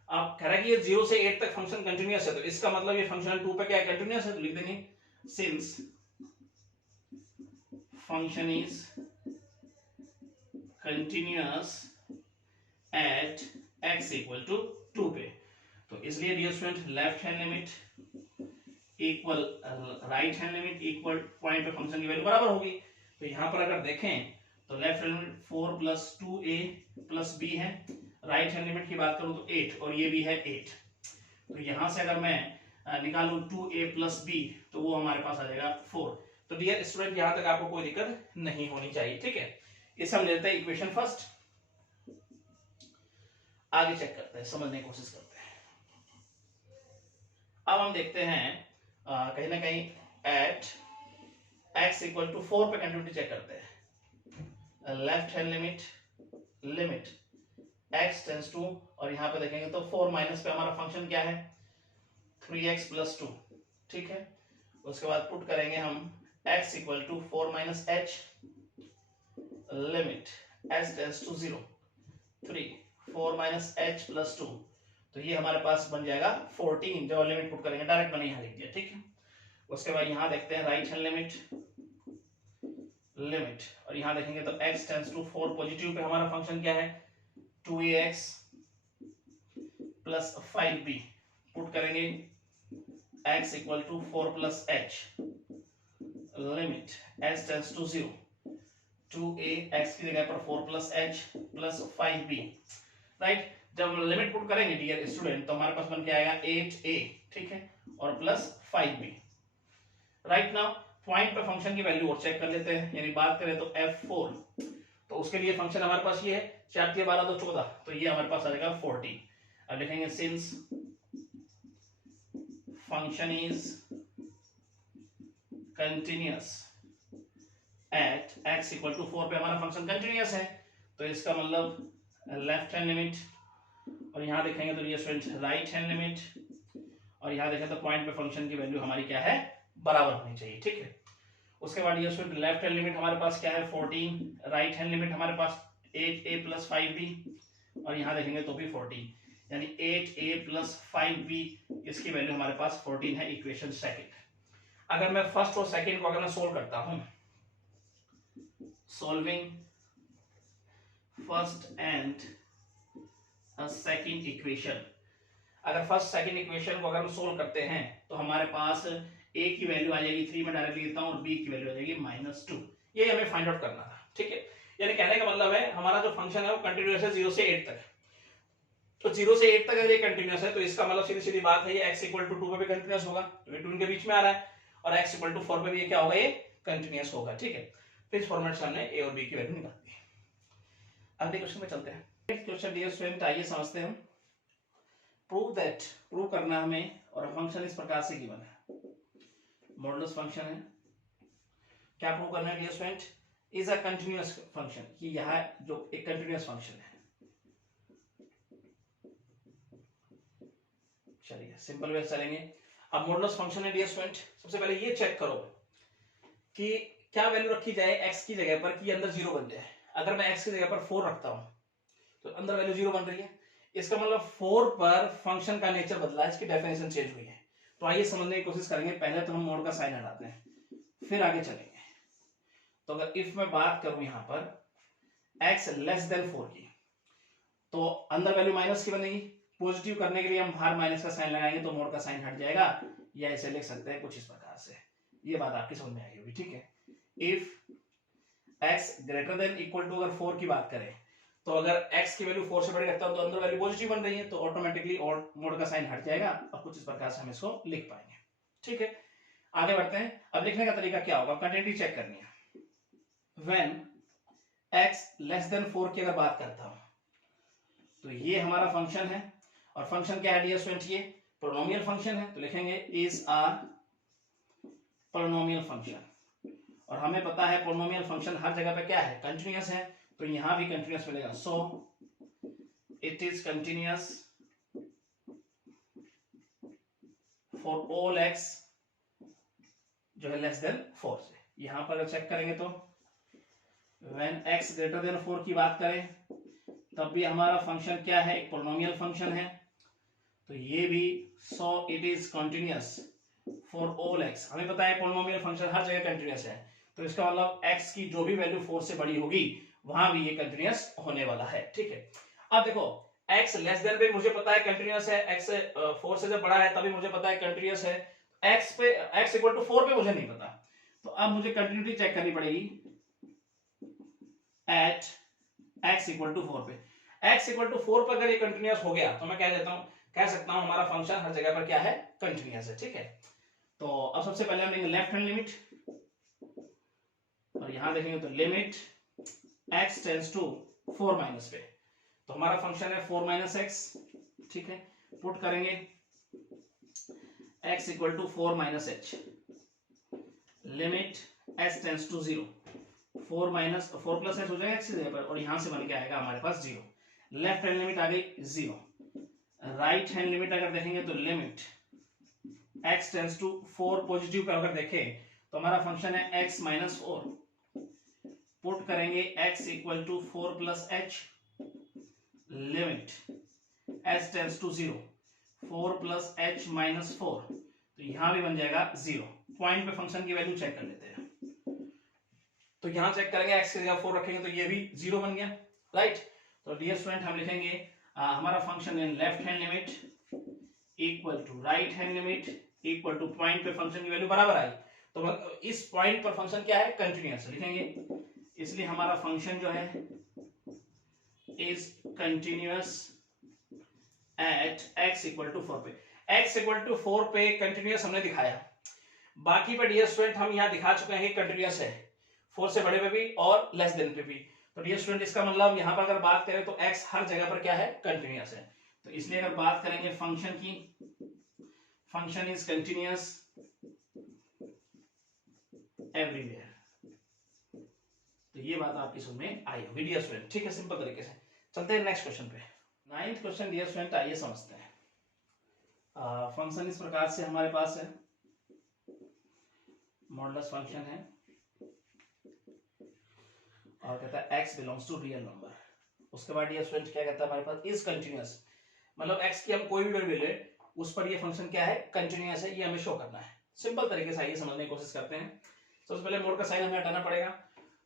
आप कह रहा है कि ये 0 से 8 तक फंक्शन कंटिन्यूअस है, तो इसका मतलब ये फंक्शन 2 पे क्या है कंटिन्यूअस है, तो लिख देंगे since function is continuous at x equal to 2 पे। तो इसलिए dear student left hand limit equal right hand limit equal point पे फंक्शन की वैल्यू बराबर होगी। तो यहाँ पर अगर देखें तो left hand limit 4 plus 2a plus b है, राइट हैंड लिमिट की बात करूं तो 8 और ये भी है 8। तो यहाँ से अगर मैं निकालूं 2a प्लस b तो वो हमारे पास आ जाएगा 4। तो डियर स्टूडेंट यहाँ तक आपको कोई दिक्कत नहीं होनी चाहिए, ठीक है। इसे हम लेते हैं इक्वेशन फर्स्ट, आगे चेक करते हैं, समझने की कोशिश करते हैं। अब हम देखते हैं कहीं ना कहीं एट x इक्वल टू 4 पे कंटिन्यूटी चेक करते हैं। Left hand limit x tends to, और यहाँ पे देखेंगे तो 4 माइनस पे हमारा फंक्शन क्या है 3x प्लस 2, ठीक है। उसके बाद पुट करेंगे हम x equal to 4 minus h, limit s tends to 0, 3 4 minus h plus 2, तो ये हमारे पास बन जाएगा 14 जब लिमिट पुट करेंगे, डायरेक्ट मैंने यहाँ लिख दिया, ठीक है। उसके बाद यहाँ देखते हैं राइट हैंड लिमिट और यहाँ देखेंगे तो x टेंड्स टू 4 पॉजिटिव पे हमारा फंक्शन क्या है 2ax प्लस 5b, पुट करेंगे x equal to 4 plus h, limit s tends to 0, 2a x की जगह पर 4 plus h plus 5b, right. जब लिमिट पुट करेंगे डियर स्टूडेंट तो हमारे पास बन के आएगा 8a, ठीक है, और plus 5b, right. Now point पे फंक्शन की वैल्यू और चेक कर लेते हैं, यानी बात करें तो f4, तो उसके लिए फंक्शन हमारे पास ये है 4 3 12 2 14, तो ये हमारे पास आ जाएगा 40। अब लिखेंगे since function is continuous at x equal to 4 पे हमारा फंक्शन कंटिन्यूअस है, तो इसका मतलब लेफ्ट हैंड लिमिट, और यहाँ देखेंगे तो ये स्टूडेंट राइट हैंड लिमिट, और यहाँ देखें तो पॉइंट पे फंक्शन की वैल्यू हमारी क्या है बराबर होनी चाहिए, ठीक है। उसके बाद ये स्टूडेंट लेफ्ट हैंड लिमिट हमारे पास क्या है 14, राइट हैंड लिमिट हमारे पास 8a + 5b, और यहाँ देखेंगे तो भी 14, यानी 8a + 5b इसकी वैल्यू हमारे पास 14 है, इक्वेशन सेकंड। अगर मैं फर्स्ट और सेकंड को अगर मैं सोल्व करता हूं, solving first and second equation, अगर फर्स्ट सेकंड इक्वेशन को अगर हम सोल्व करते हैं तो हमारे पास a की वैल्यू आ जाएगी 3 में डायरेक्टली लेता हूं, और b की वैल्यू आ जाएगी -2। ये हमें फाइंड आउट करना था, ठीक है। यानी कहने का मतलब है हमारा जो फंक्शन है वो कंटिन्यूअस है 0 से 8 तक। तो 0 से 8 तक अगर ये कंटिन्यूअस है तो इसका मतलब सीधी सीधी बात है ये x = 2 पे भी कंटिन्यूअस होगा, क्योंकि 2 इनके बीच में आ रहा है, और x = 4 पे भी ये क्या होगा, ये कंटिन्यूअस होगा, ठीक है। फिर इस फॉर्मेट से हमने a और b की वैल्यू निकाल दी। अगले क्वेश्चन में चलते हैं। नेक्स्ट क्वेश्चन डियर स्टूडेंट, आइए समझते हैं। प्रूव दैट, प्रूव करना हमें, और फंक्शन इस प्रकार से गिवन है, मॉडुलस फंक्शन है। क्या प्रूव करना है dear student, is a continuous function, कि यह जो एक कंटिन्यूअस फंक्शन है। चलिए सिंपल वे चलेंगे। अब मॉडुलस फंक्शन है डियर स्टूडेंट, सबसे पहले ये चेक करो कि क्या वैल्यू रखी जाए x की जगह पर कि अंदर 0 बन जाए। अगर मैं x की जगह पर 4 रखता हूं तो अंदर वैल्यू 0 बन रही है, इसका मतलब 4 पर फंक्शन का नेचर बदला है, इसकी डेफिनेशन चेंज हुई है। तो आइए समझने की कोशिश करेंगे। पहले तो हम मोड का साइन हटाते हैं, फिर आगे चलेंगे। तो अगर इफ मैं बात करूं यहां पर x <4 की, तो अंदर वैल्यू माइनस की बनेगी। पॉजिटिव करने के लिए हम बाहर माइनस का साइन लगाएंगे तो मोड का साइन हट जाएगा, या इसे लिख सकते हैं कुछ इस प्रकार से। ये बात आपकी समझ में आई होगी, ठीक है। इफ x > अगर 4 की बात करें, तो अगर x की वैल्यू 4 से बड़ी रखता हूं तो अंदर वैल्यू पॉजिटिव बन रही है, तो ऑटोमेटिकली और मोड का साइन हट जाएगा, और कुछ इस प्रकार से हम इसको लिख पाएंगे, ठीक है। आगे बढ़ते हैं। अब लिखने का तरीका क्या होगा, कंटिन्यूटी चेक करनी है। व्हेन x <4 की अगर बात करता हूं तो ये हमारा फंक्शन है, और फंक्शन क्या है डियर स्टूडेंट, ये पोलिनोमियल फंक्शन है। तो लिखेंगे इज अ पोलिनोमियल फंक्शन, और हमें पता है पोलिनोमियल फंक्शन हर जगह पे क्या है, कंटिन्यूअस है, तो यहां भी कंटिन्यूअस मिलेगा। सो it is continuous for all x जो है <4 से। यहां पर चेक करेंगे तो व्हेन x < 4 की बात करें तब भी हमारा फंक्शन क्या है, एक पोलिनोमियल फंक्शन है, तो ये भी सो it is continuous for all x। हमें पता है पोलिनोमियल फंक्शन हर जगह कंटिन्यूअस है, तो इसका मतलब x की जो भी वैल्यू 4 से बड़ी होगी वहां भी ये कंटिन्यूअस होने वाला है, ठीक है। अब देखो x < मुझे पता है कंटिन्यूअस है, x 4 से जब बड़ा है तभी मुझे पता है कंटिन्यूअस है, x = 4 पे मुझे नहीं पता। तो अब मुझे कंटिन्यूटी चेक करनी पड़ेगी एट x = 4 पे। x = 4 पर अगर ये कंटिन्यूअस हो गया तो मैं कह सकता हूं हमारा फंक्शन हर जगह पर क्या है, कंटिन्यूअस है, ठीक है। तो अब सबसे पहले हम लेंगे लेफ्ट हैंड लिमिट, और यहां देखेंगे तो लिमिट x → 4 पे, तो हमारा फंक्शन है 4 - x, ठीक है। पुट करेंगे x = 4 - h, limit s → 0, 4 + h हो जाएगा x की जगह पर, और यहां से बन के आएगा हमारे पास 0। लेफ्ट हैंड लिमिट आ गई 0। राइट हैंड लिमिट अगर देखेंगे तो लिमिट x → 4 पॉजिटिव का अगर देखें तो हमारा फंक्शन है x - 4। पुट करेंगे x = 4 + h, limit s → 0, 4 + h - 4, तो यहां भी बन जाएगा 0। पॉइंट पे फंक्शन की वैल्यू चेक कर लेते हैं। तो यहां चेक करेंगे x की जगह 4 रखेंगे तो ये भी 0 बन गया, राइट। तो डियर स्टूडेंट हम लिखेंगे हमारा फंक्शन है left hand limit equal to right hand limit equal to point पे फंक्शन की वैल्यू बराबर आई, तो इस पॉइंट पर फंक्शन क्या है, कंटिन्यूअस लिखेंगे। इसलिए हमारा फंक्शन जो है इज कंटिन्यूअस एट x = 4 पे। x = 4 पे कंटिन्यूअस हमने दिखाया, बाकी पर डियर स्टूडेंट हम यहां दिखा चुके हैं कंटिन्यूअस है 4 से बड़े पे भी और लेस देन पे भी। तो डियर स्टूडेंट इसका मतलब यहां पर अगर बात करें तो x हर जगह पर क्या है, कंटिन्यूअस है। तो इसलिए अगर बात करेंगे फंक्शन की, फंक्शन इज कंटिन्यूअस एवरीवेयर, तो ये बात आपकी समझ में आई होगी डियर स्टूडेंट, ठीक है। सिंपल तरीके से चलते हैं नेक्स्ट क्वेश्चन पे। 9th क्वेश्चन डियर स्टूडेंट, आइए समझते हैं। फंक्शन इस प्रकार से हमारे पास है, मॉडुलस फंक्शन है, और कहता है x belongs to real number. उसके बाद ये स्टूडेंट क्या कहता है हमारे पास इज कंटिन्यूअस, मतलब x की हम कोई भी वैल्यू ले उस पर ये फंक्शन क्या है, कंटिन्यूअस है, ये हमें शो करना है। सिंपल तरीके से आइए समझने की कोशिश करते हैं। सबसे पहले मोड का साइन हमें हटाना पड़ेगा।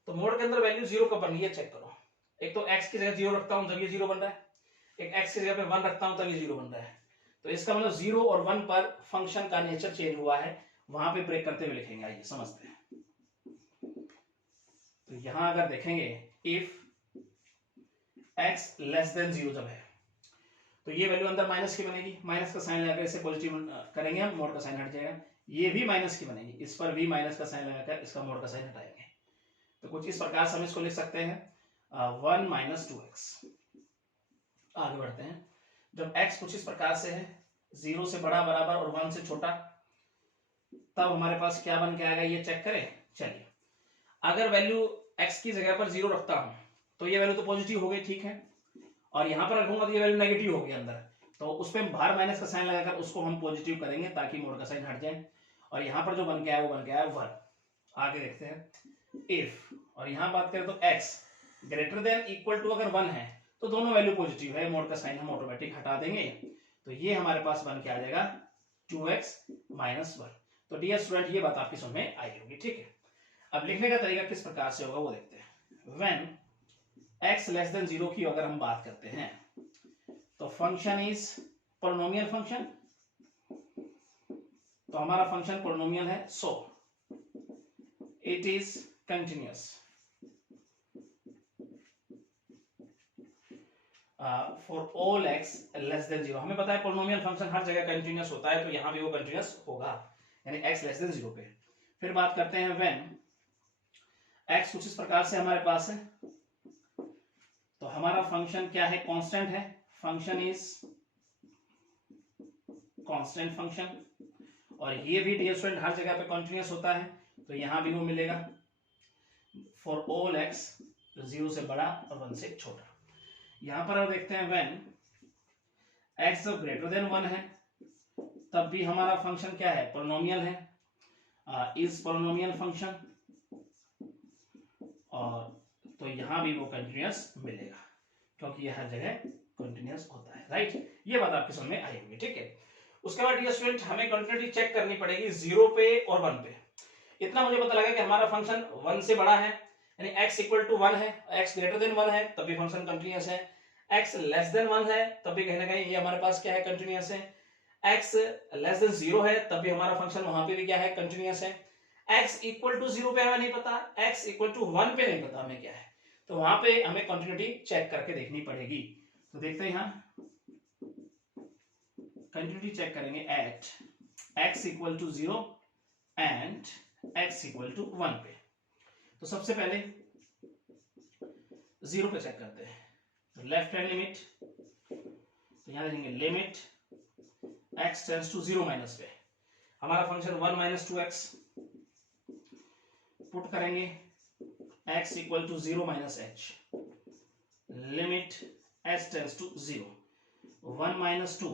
तो मोड के अंदर वैल्यू जीरो कब बन रही है चेक करो। एक तो x की जगह जीरो रखता हूं जब ये जीरो बन रहा है, एक x की जगह पे 1 रखता हूं तब ये जीरो बन रहा है। तो इसका मतलब 0 और 1 पर फंक्शन का नेचर चेंज हुआ है, वहां पे ब्रेक करते हुए लिखेंगे। आइए समझते हैं। तो यहां अगर देखेंगे इफ x लेस देन 0 जब है तो ये वैल्यू अंदर माइनस की बनेगी, माइनस का साइन लगाकर इसे पॉजिटिव करेंगे हम, मोड का साइन हट जाएगा। ये भी माइनस की बनेगी, इस पर भी माइनस का साइन लगाकर इसका मोड का साइन हटाएंगे। तो कुछ इस प्रकार से हम इसको लिख सकते हैं 1 माइनस 2x। आगे बढ़ते हैं। जब x कुछ इस प्रकार से है, 0 से बड़ा बराबर और 1 से छोटा, तब हमारे पास क्या बन के आएगा ये चेक करें। चलिए अगर वैल्यू x की जगह पर 0 रखता हूं तो ये वैल्यू तो पॉजिटिव हो गई, ठीक है, और यहां पर रखूंगा तो ये वैल्यू नेगेटिव होगी अंदर, तो उस पर बाहर माइनस का साइन लगाकर उसको हम पॉजिटिव करेंगे ताकि मोड का साइन हट जाए। और यहां पर जो बन के आया वो बन के आया 1। आगे देखते हैं इफ, और यहां बात करें तो x greater than equal to अगर 1 है तो दोनों वैल्यू पॉजिटिव है, मोड का साइन हम ऑटोमेटिक हटा देंगे। तो ये हमारे पास बन के आ जाएगा 2x माइनस 1। तो डियर स्टूडेंट ये बात आपकी समझ में आई होगी, ठीक है। अब लिखने का तरीका किस प्रकार से होगा वो देखते हैं। व्हेन x लेस देन 0 की अगर हम बात करते हैं तो फंक्शन इज पॉलिनोमियल फंक्शन, तो हमारा फंक्शन पॉलिनोमियल है, सो it is continuous for all x less than 0। हमें पता है पॉलिनोमियल फंक्शन हर जगह कंटिन्यूअस होता है, तो यहां भी वो कंटिन्यूअस होगा, यानी x लेस देन 0 पे। फिर बात करते हैं व्हेन x कुछ इस प्रकार से हमारे पास है, तो हमारा फंक्शन क्या है, कांस्टेंट है, फंक्शन इज कांस्टेंट फंक्शन, और ये भी डियर स्टूडेंट हर जगह पे कंटिन्यूअस होता है, तो यहां भी वो मिलेगा फॉर ऑल x 0 से बड़ा और 1 से छोटा। यहां पर हम देखते हैं व्हेन x जब ग्रेटर देन 1 है तब भी हमारा फंक्शन क्या है, पॉलिनोमियल है, इज पॉलिनोमियल फंक्शन, और तो यहां भी वो कंटिन्यूअस मिलेगा क्योंकि ये हर जगह कंटिन्यूअस होता है, राइट। ये बात आपके समझ में आई होगी, ठीक है। उसके बाद डियर स्टूडेंट हमें कंटिन्यूटी चेक करनी पड़ेगी 0 पे और 1 पे। इतना मुझे पता लगा कि हमारा फंक्शन 1 से बड़ा है, यानी x इक्वल टू 1 है, x ग्रेटर देन 1 है तब भी फंक्शन कंटिन्यूअस है, x लेस देन 1 है तब भी कहीं ना कहीं ये हमारे पास क्या है, कंटिन्यूअस है, x लेस देन 0 है तब भी हमारा फंक्शन वहां पे भी क्या है, कंटिन्यूअस है, x इक्वल टू 0 पे हमें नहीं पता, x इक्वल टू 1 पे नहीं पता हमें क्या है, तो वहां पे हमें कंटिन्यूटी चेक करके देखनी पड़ेगी। तो देखते हैं यहाँ कंटिन्यूटी चेक करेंगे at x equal to 0 and x equal to 1 पे। तो सबसे पहले 0 पे चेक करते हैं, तो लेफ्ट हैंड लिमिट, तो यहां देखेंगे limit x tends to 0 minus पे, हमारा फंक्शन 1 माइनस 2x, पुट करेंगे x equal to 0 minus h, limit h tends to 0, 1 minus 2,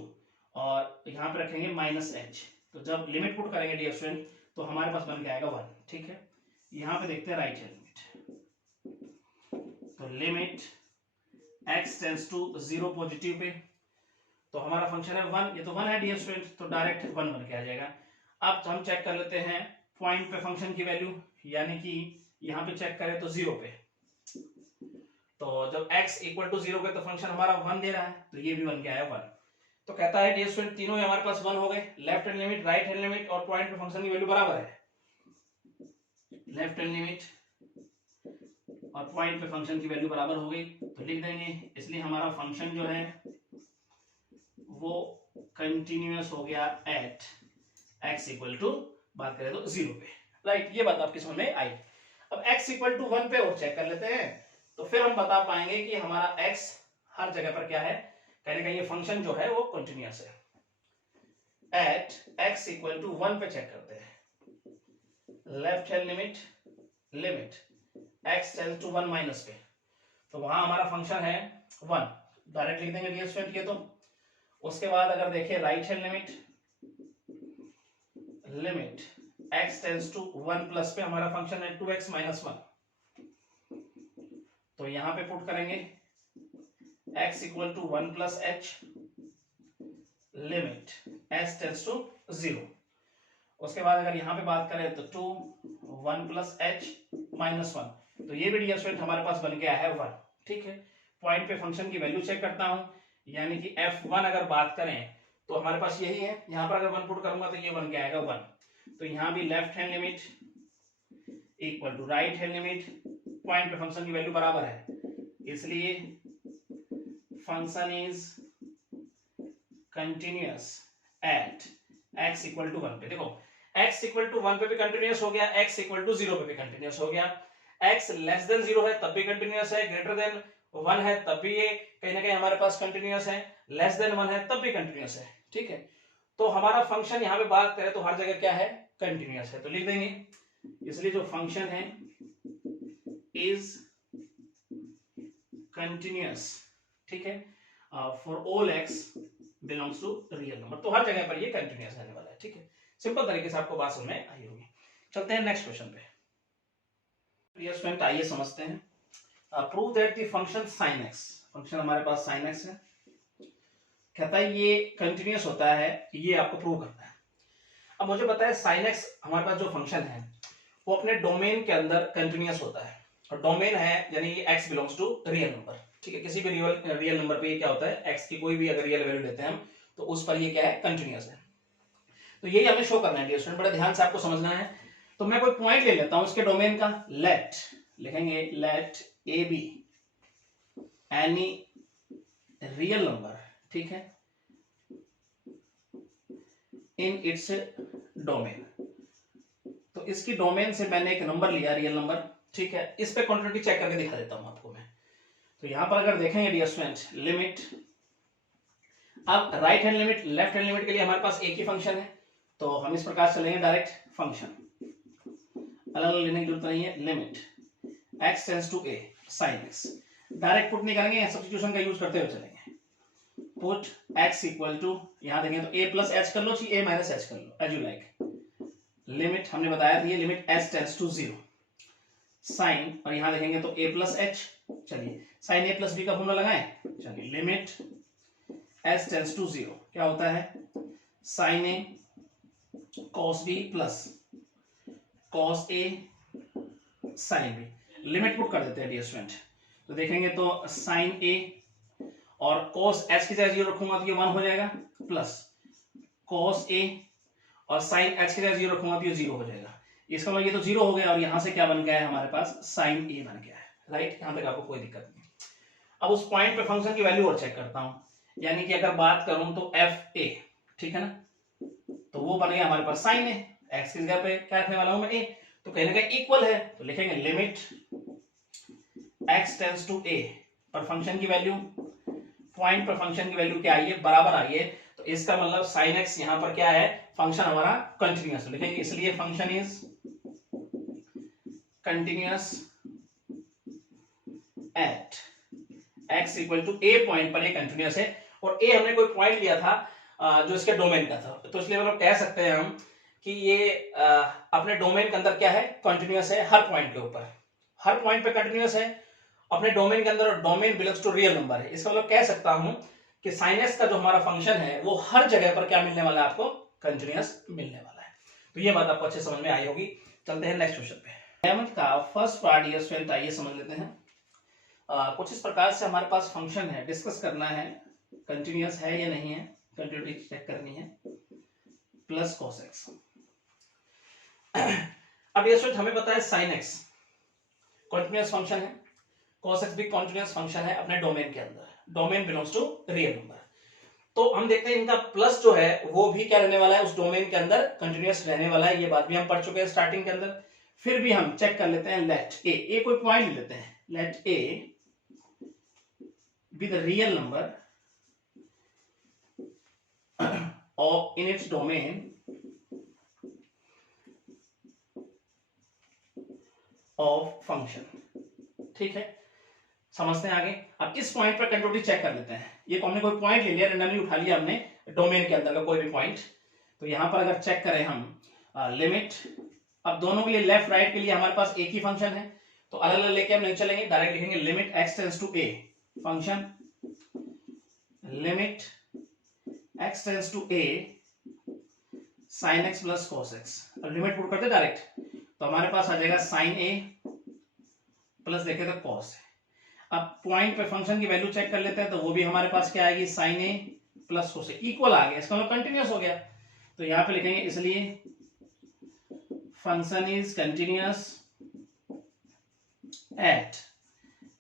और यहां पे रखेंगे माइनस h। तो जब लिमिट पुट करेंगे डियर स्टूडेंट तो हमारे पास बन के आएगा 1, ठीक है। यहां पे देखते हैं राइट हैंड लिमिट, तो limit x tends to 0 positive पे, तो हमारा फंक्शन है 1, ये तो 1 है डियर स्टूडेंट, तो डायरेक्ट 1 बन के आ जाएगा। अब हम चेक कर लेते हैं पॉइंट पे फंक्शन की वैल्यू, यानी कि यहां पे चेक करें तो 0 पे, तो जब x इक्वल टू 0 पे तो फंक्शन हमारा 1 दे रहा है, तो ये भी बन के आया 1। तो कहता है डियर स्टूडेंट तीनों हमारे पास 1 हो गए, left hand limit, right hand limit और पॉइंट पे फंक्शन की वैल्यू बराबर है, लेफ्ट हैंड लिमिट और पॉइंट पे फंक्शन की वैल्यू बराबर हो गई, तो लिख देंगे, इसलिए हमारा फंक्शन जो है वो कंटिन्यूअस हो गया एट x इक्वल टू, बात करें तो 0 पे, राइट। ये बात आपकी समझ में आई। अब x इक्वल टू 1 पे और चेक कर लेते हैं, तो फिर हम बता पाएंगे कि हमारा x हर जगह पर क्या है, कहने का ये फंक्शन जो है वो कंटिन्यूअस है। एट x इक्वल टू 1 पे चेक करते हैं, left hand limit, limit x tends to 1 minus पे, तो वहां हमारा फंक्शन है 1, डायरेक्ट लिख देंगे डियर स्टूडेंट ये तो। उसके बाद अगर देखें right hand limit, limit x tends to 1 plus पे हमारा फंक्शन है 2x माइनस 1, तो यहां पे पुट करेंगे x equal to 1 plus h limit s tends to 0। उसके बाद अगर यहां पे बात करें तो 2 1 प्लस एच माइनस 1, तो ये भी डियर स्टूडेंट हमारे पास बन गया है 1। ठीक है, पॉइंट पे फंक्शन की वैल्यू चेक करता हूं, यानी कि f1 अगर बात करें तो हमारे पास यही है, यहां पर अगर 1 पुट करूंगा तो ये बन के आएगा 1। तो यहां भी left hand limit equal to right hand limit, point पे फंक्शन की वैल्यू बराबर है, इसलिए function is continuous at x equal to 1 पे। देखो x इक्वल टू 1 पे भी कंटिन्यूअस हो गया, x इक्वल टू 0 पे भी कंटिन्यूअस हो गया। x लेस देन 0 है तब भी कंटिन्यूअस है, ग्रेटर देन 1 है तब भी ये कहीं ना कहीं हमारे पास कंटिन्यूअस है, लेस देन 1 है तब भी कंटिन्यूअस है। ठीक है, तो हमारा फंक्शन यहां पे बात करें तो हर जगह क्या है, कंटिन्यूअस है, तो लिख देंगे इसलिए जो फंक्शन है इज कंटिन्यूअस। ठीक है, for all x belongs to real number, तो हर जगह पर ये कंटिन्यूअस रहने वाला है। ठीक है, सिंपल तरीके से आपको बात समझ में आई होगी। चलते हैं नेक्स्ट क्वेश्चन पे। डियर स्टूडेंट आइए समझते हैं, prove that the function sin x, function हमारे पास sin x है, कहता है ये कंटिन्यूअस होता है, ये आपको प्रूव करना है। अब मुझे पता है sin x हमारे पास जो फंक्शन है वो अपने डोमेन के अंदर कंटिन्यूअस होता है, और डोमेन है यानी कि x belongs to real number. ठीक है, किसी भी रियल नंबर पे ये क्या होता है, x की कोई भी अगर रियल वैल्यू लेते हैं हम तो उस पर ये क्या है, कंटिन्यूअस है। तो यही हमें शो करना है डियर स्टूडेंट, बड़े ध्यान से आपको समझना है। तो मैं कोई पॉइंट ले लेता हूं उसके डोमेन का, लेट लिखेंगे let a be any real number, ठीक है, इन इट्स डोमेन। तो इसकी डोमेन से मैंने एक नंबर लिया, रियल नंबर। ठीक है, इस पे कंटिन्यूटी चेक करके दिखा देता हूं आपको मैं। तो यहां पर अगर देखेंगे डियर स्टूडेंट, लिमिट, अब right hand limit left hand limit के लिए हमारे पास एक ही फंक्शन है, तो हम इस प्रकार चलेंगे डायरेक्ट फंक्शन, अलग अलग लेने की जरूरत नहीं है। Limit x tends to a sin x, direct put नहीं करेंगे, सब्स्टिट्यूशन का यूज करते हुए चलेंगे। पुट x इक्वल टू, यहां देखेंगे तो a प्लस h कर लो चाहे a माइनस h कर लो, एज यू लाइक। लिमिट हमने बताया था ये limit s tends to 0 sine, और यहां देखेंगे तो a प्लस h, चलिए साइन a प्लस b का फॉर्मूला लगाएं, चलिए लिमिट s टेंड्स टू 0 क्या होता है, sine a cos b plus cos a sin b। Limit put कर देते हैं डियर स्टूडेंट, तो देखेंगे तो sin a और cos h की जगह 0 रखूंगा तो ये 1 हो जाएगा, प्लस cos a और sin h की जगह 0 रखूंगा तो ये 0 हो जाएगा। इसका मतलब ये तो 0 हो गया, और यहां से क्या बन गया है हमारे पास, sin a बन गया है। राइट, यहां तक आपको कोई दिक्कत नहीं। अब उस पॉइंट पे फंक्शन की वैल्यू और चेक करता हूं, यानी कि अगर बात करूं तो एफ ए, ठीक है ना, तो वो बन गया हमारे पास sin a, x की जगह पे क्या रखने वाला हूं मैं a, तो कहीं ना कहीं इक्वल है, तो लिखेंगे limit x tends to a, पर फंक्शन की वैल्यू, पॉइंट पर फंक्शन की वैल्यू क्या आई है, बराबर आई है, तो इसका मतलब sin x यहां पर क्या है, फंक्शन हमारा कंटिन्यूअस लिखेंगे, इसलिए function is continuous at x equal to a, point पर ये कंटिन्यूअस है, और a हमने कोई पॉइंट लिया था जो इसके डोमेन का था, तो इसलिए मतलब कह सकते हैं हम कि ये अपने डोमेन के अंदर क्या है, कंटिन्यूअस है, हर पॉइंट के ऊपर, हर पॉइंट पे कंटिन्यूअस है अपने डोमेन के अंदर, और domain belongs to real number है। इसका मतलब कह सकता हूं कि sin x का जो हमारा फंक्शन है वो हर जगह पर क्या मिलने वाला है आपको, कंटिन्यूअस मिलने वाला है। तो ये बात आपको अच्छे समझ में आई होगी। चलते हैं नेक्स्ट क्वेश्चन पे। डायमंड का फर्स्ट पार्ट ये स्टूडेंट आइए समझ लेते हैं। कुछ इस प्रकार से हमारे पास फंक्शन है, डिस्कस करना है कंटिन्यूअस है या नहीं है, कंटिन्यूटी चेक करनी है, प्लस cos x। अब ये स्टूडेंट हमें पता है sin x कंटिन्यूअस फंक्शन है, cos x भी कंटिन्यूअस फंक्शन है अपने डोमेन के अंदर, domain belongs to real number. तो हम देखते हैं इनका प्लस जो है वो भी क्या रहने वाला है, उस डोमेन के अंदर कंटिन्यूअस रहने वाला है, ये बात भी हम पढ़ चुके हैं स्टार्टिंग के अंदर। फिर भी हम चेक कर लेते हैं, लेट ए कोई पॉइंट ले लेते हैं, let a be the real number of in its domain of function. ठीक है, समझते हैं आगे। अब इस पॉइंट पर कंटिन्यूटी चेक कर लेते हैं। ये हमने कोई पॉइंट ले लिया, रैंडमली उठा लिया हमने डोमेन के अंदर का कोई भी पॉइंट, तो यहां पर अगर चेक करें हम लिमिट, अब दोनों के लिए लेफ्ट राइट के लिए हमारे पास एक ही फंक्शन है, तो अलग अलग लेके हम नहीं चलेंगे, डायरेक्ट लिखेंगे limit x tends to a, function limit x tends to a sin x plus cos x। अब लिमिट पुट करते डायरेक्ट, तो हमारे पास आ जाएगा sin a प्लस देखे तो cos a। अब पॉइंट पे फंक्शन की वैल्यू चेक कर लेते हैं, तो वो भी हमारे पास क्या आएगी, sin a plus cos a, equal आ गया, इसका मतलब कंटिन्यूअस हो गया। तो यहां पे लिखेंगे इसलिए function is continuous at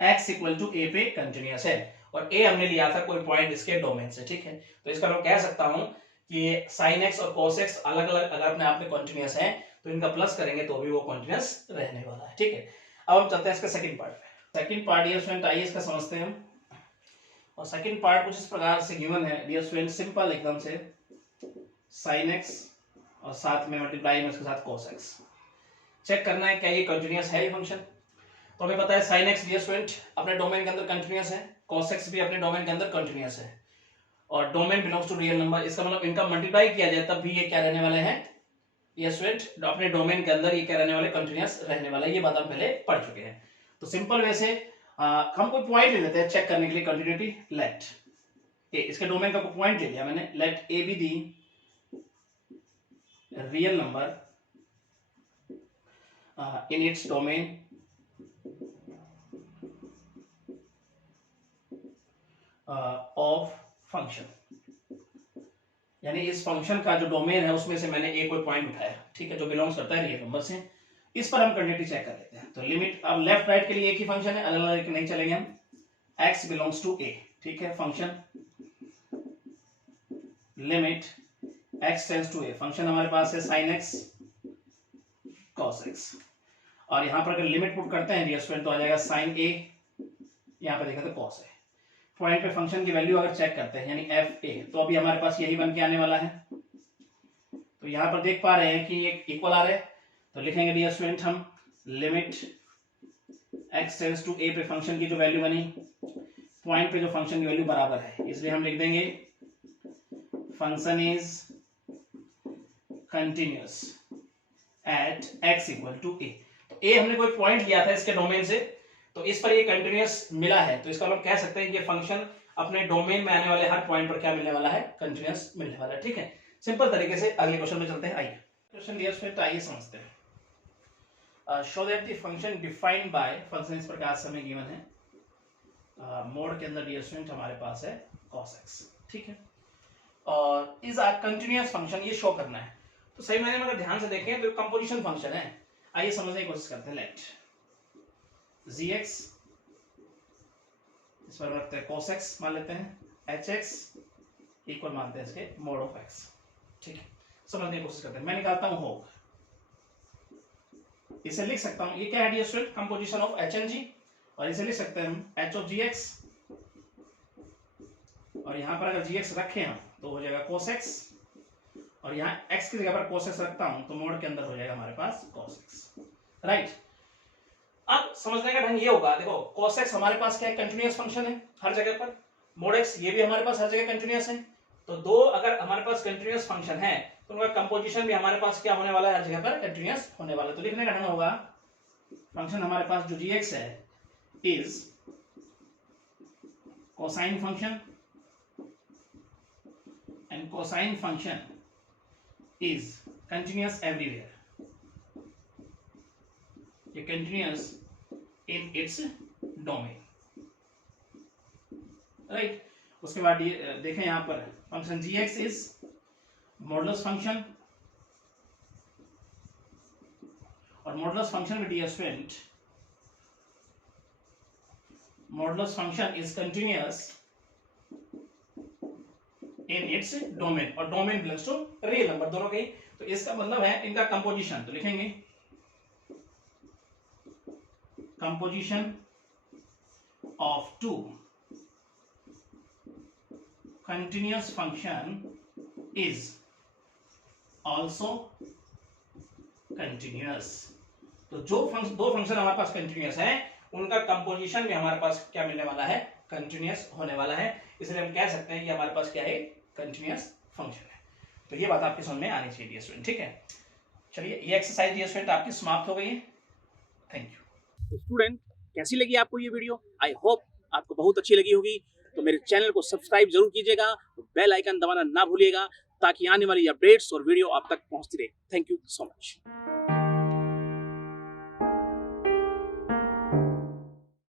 x equal to a पे कंटिन्यूअस है, और a हमने लिया था कोई पॉइंट इसके डोमेन से, ठीक है। तो इसका मैं कह सकता हूं कि sin x और cos x अलग अलग अगर अपने आप में कंटिन्यूअस है तो इनका प्लस करेंगे तो भी वो कंटिन्यूअस रहने वाला है, ठीक है। अब हम चलते हैं इसका सेकंड पार्ट पे। सेकंड पार्ट डियर स्टूडेंट आइए इसका समझते हैं हम। और सेकंड पार्ट कुछ इस प्रकार से गिवन है डियर स्टूडेंट, सिंपल एकदम से, sin x और साथ में मल्टीप्लाई में उसके साथ cos x। चेक करना है क्या ये कंटिन्यूअस है ये फंक्शन। तो हमें पता है sin x डियर स्टूडेंट अपने डोमेन के अंदर कंटिन्यूअस है, cos x भी अपने डोमेन के अंदर कंटिन्यूअस है, और domain belongs to real number. इसका मतलब इनका मल्टीप्लाई किया जाए तब भी ये क्या रहने वाले हैं ये स्टूडेंट, अपने डोमेन के अंदर ये क्या रहने वाले, कंटिन्यूअस रहने वाला है। ये बात हम पहले पढ़ चुके हैं। तो सिंपल वे से हम कोई पॉइंट ले लेते हैं चेक करने के लिए कंटिन्यूटी। लेट ए, इसके डोमेन का पॉइंट ले लिया मैंने, let a be the real number in its domain of function, यानी इस फंक्शन का जो डोमेन है उसमें से मैंने एक कोई पॉइंट उठाया, ठीक है, जो बिलोंग्स करता है रियल नंबर से। इस पर हम कंटिन्यूटी चेक कर लेते हैं। तो लिमिट, अब लेफ्ट राइट के लिए एक ही फंक्शन है, अलग अलग नहीं चलेंगे हम। x बिलोंग्स टू a, ठीक है, function limit x tends to a, function हमारे पास है sin x cos x, और यहां पर अगर लिमिट पुट करते हैं डियर स्टूडेंट तो आ जाएगा sin a, यहां पर देखा तो cos a। पॉइंट पे फंक्शन की वैल्यू अगर चेक करते हैं यानी f a, तो अभी हमारे पास यही बन के आने वाला है। तो यहां पर देख पा रहे हैं कि ये इक्वल आ रहे हैं, तो लिखेंगे डियर स्टूडेंट हम limit x tends to a पे फंक्शन की जो वैल्यू बनी, पॉइंट पे जो फंक्शन की वैल्यू बराबर है, इसलिए हम लिख देंगे function is continuous at x equal to a। तो a हमने कोई पॉइंट लिया था इसके डोमेन से, तो इस पर ये कंटिन्यूअस मिला है, तो इसका हम कह सकते हैं कि ये फंक्शन अपने डोमेन में आने वाले हर पॉइंट पर क्या मिलने वाला है, कंटिन्यूअस मिलने वाला है, ठीक है। सिंपल तरीके से अगले क्वेश्चन में चलते हैं। आइए क्वेश्चन डियर स्टूडेंट आइए समझते हैं। Show that the function defined by, function इस प्रकार से हमें गिवन है, मोड के अंदर डियर स्टूडेंट हमारे पास है cos x, ठीक है, और इज अ कंटिन्यूअस फंक्शन, ये शो करना है। तो सही मायने में अगर ध्यान से देखें तो कंपोजिशन फंक्शन है। आइए समझने की कोशिश करते हैं। लेट gx, इस पर रखते हैं cos x मान लेते हैं, hx इक्वल मानते हैं इसके मोड ऑफ x, ठीक है। समझने की कोशिश करते हैं। मैं निकालता हूं होग, इसे लिख सकता हूं, ये क्या है dear student, composition of h and g, और इसे लिख सकते हैं हम h ऑफ gx, और यहां पर अगर gx रखें हम तो हो जाएगा cos x, और यहाँ x की जगह पर cos x रखता हूं तो मोड के अंदर हो जाएगा हमारे पास cos x, राइट। अब समझने का ढंग ये होगा, देखो cos x हमारे पास क्या है, कंटिन्यूअस फंक्शन है हर जगह पर, मोड x ये भी हमारे पास हर जगह कंटिन्यूअस है। तो दो अगर हमारे पास कंटिन्यूअस फंक्शन है तो उनका कंपोजिशन भी हमारे पास क्या होने वाला है, हर जगह पर कंटिन्यूअस होने वाला है। तो लिखने का ढंग होगा, फंक्शन हमारे पास जो gx है is cosine function, and cosine function is continuous everywhere, ये continuous in its domain, right। उसके बाद देखें यहां पर function gx is modulus function, और मॉडुलस फंक्शन में dear student, modulus function is continuous in its domain, और domain belongs to real number, दोनों के। तो इसका मतलब है इनका कंपोजिशन, तो लिखेंगे composition of two continuous function is also continuous. तो जो दो फंक्शन हमारे पास कंटिन्यूअस है उनका कंपोजिशन भी हमारे पास क्या मिलने वाला है, कंटिन्यूअस होने वाला है, इसलिए हम कह सकते हैं कि हमारे पास क्या है, कंटिन्यूअस फंक्शन है। तो ये बात आपकी समझ में आनी चाहिए डियर स्टूडेंट, ठीक है। चलिए ये एक्सरसाइज डियर स्टूडेंट आपकी समाप्त हो गई है। Thank you. तो स्टूडेंट, कैसी लगी आपको ये वीडियो? आई होप आपको बहुत अच्छी लगी होगी। तो मेरे चैनल को सब्सक्राइब जरूर कीजिएगा, बेल आइकन दबाना ना भूलिएगा, ताकि आने वाली अपडेट्स और वीडियो आप तक पहुंचती रहे। Thank you so much.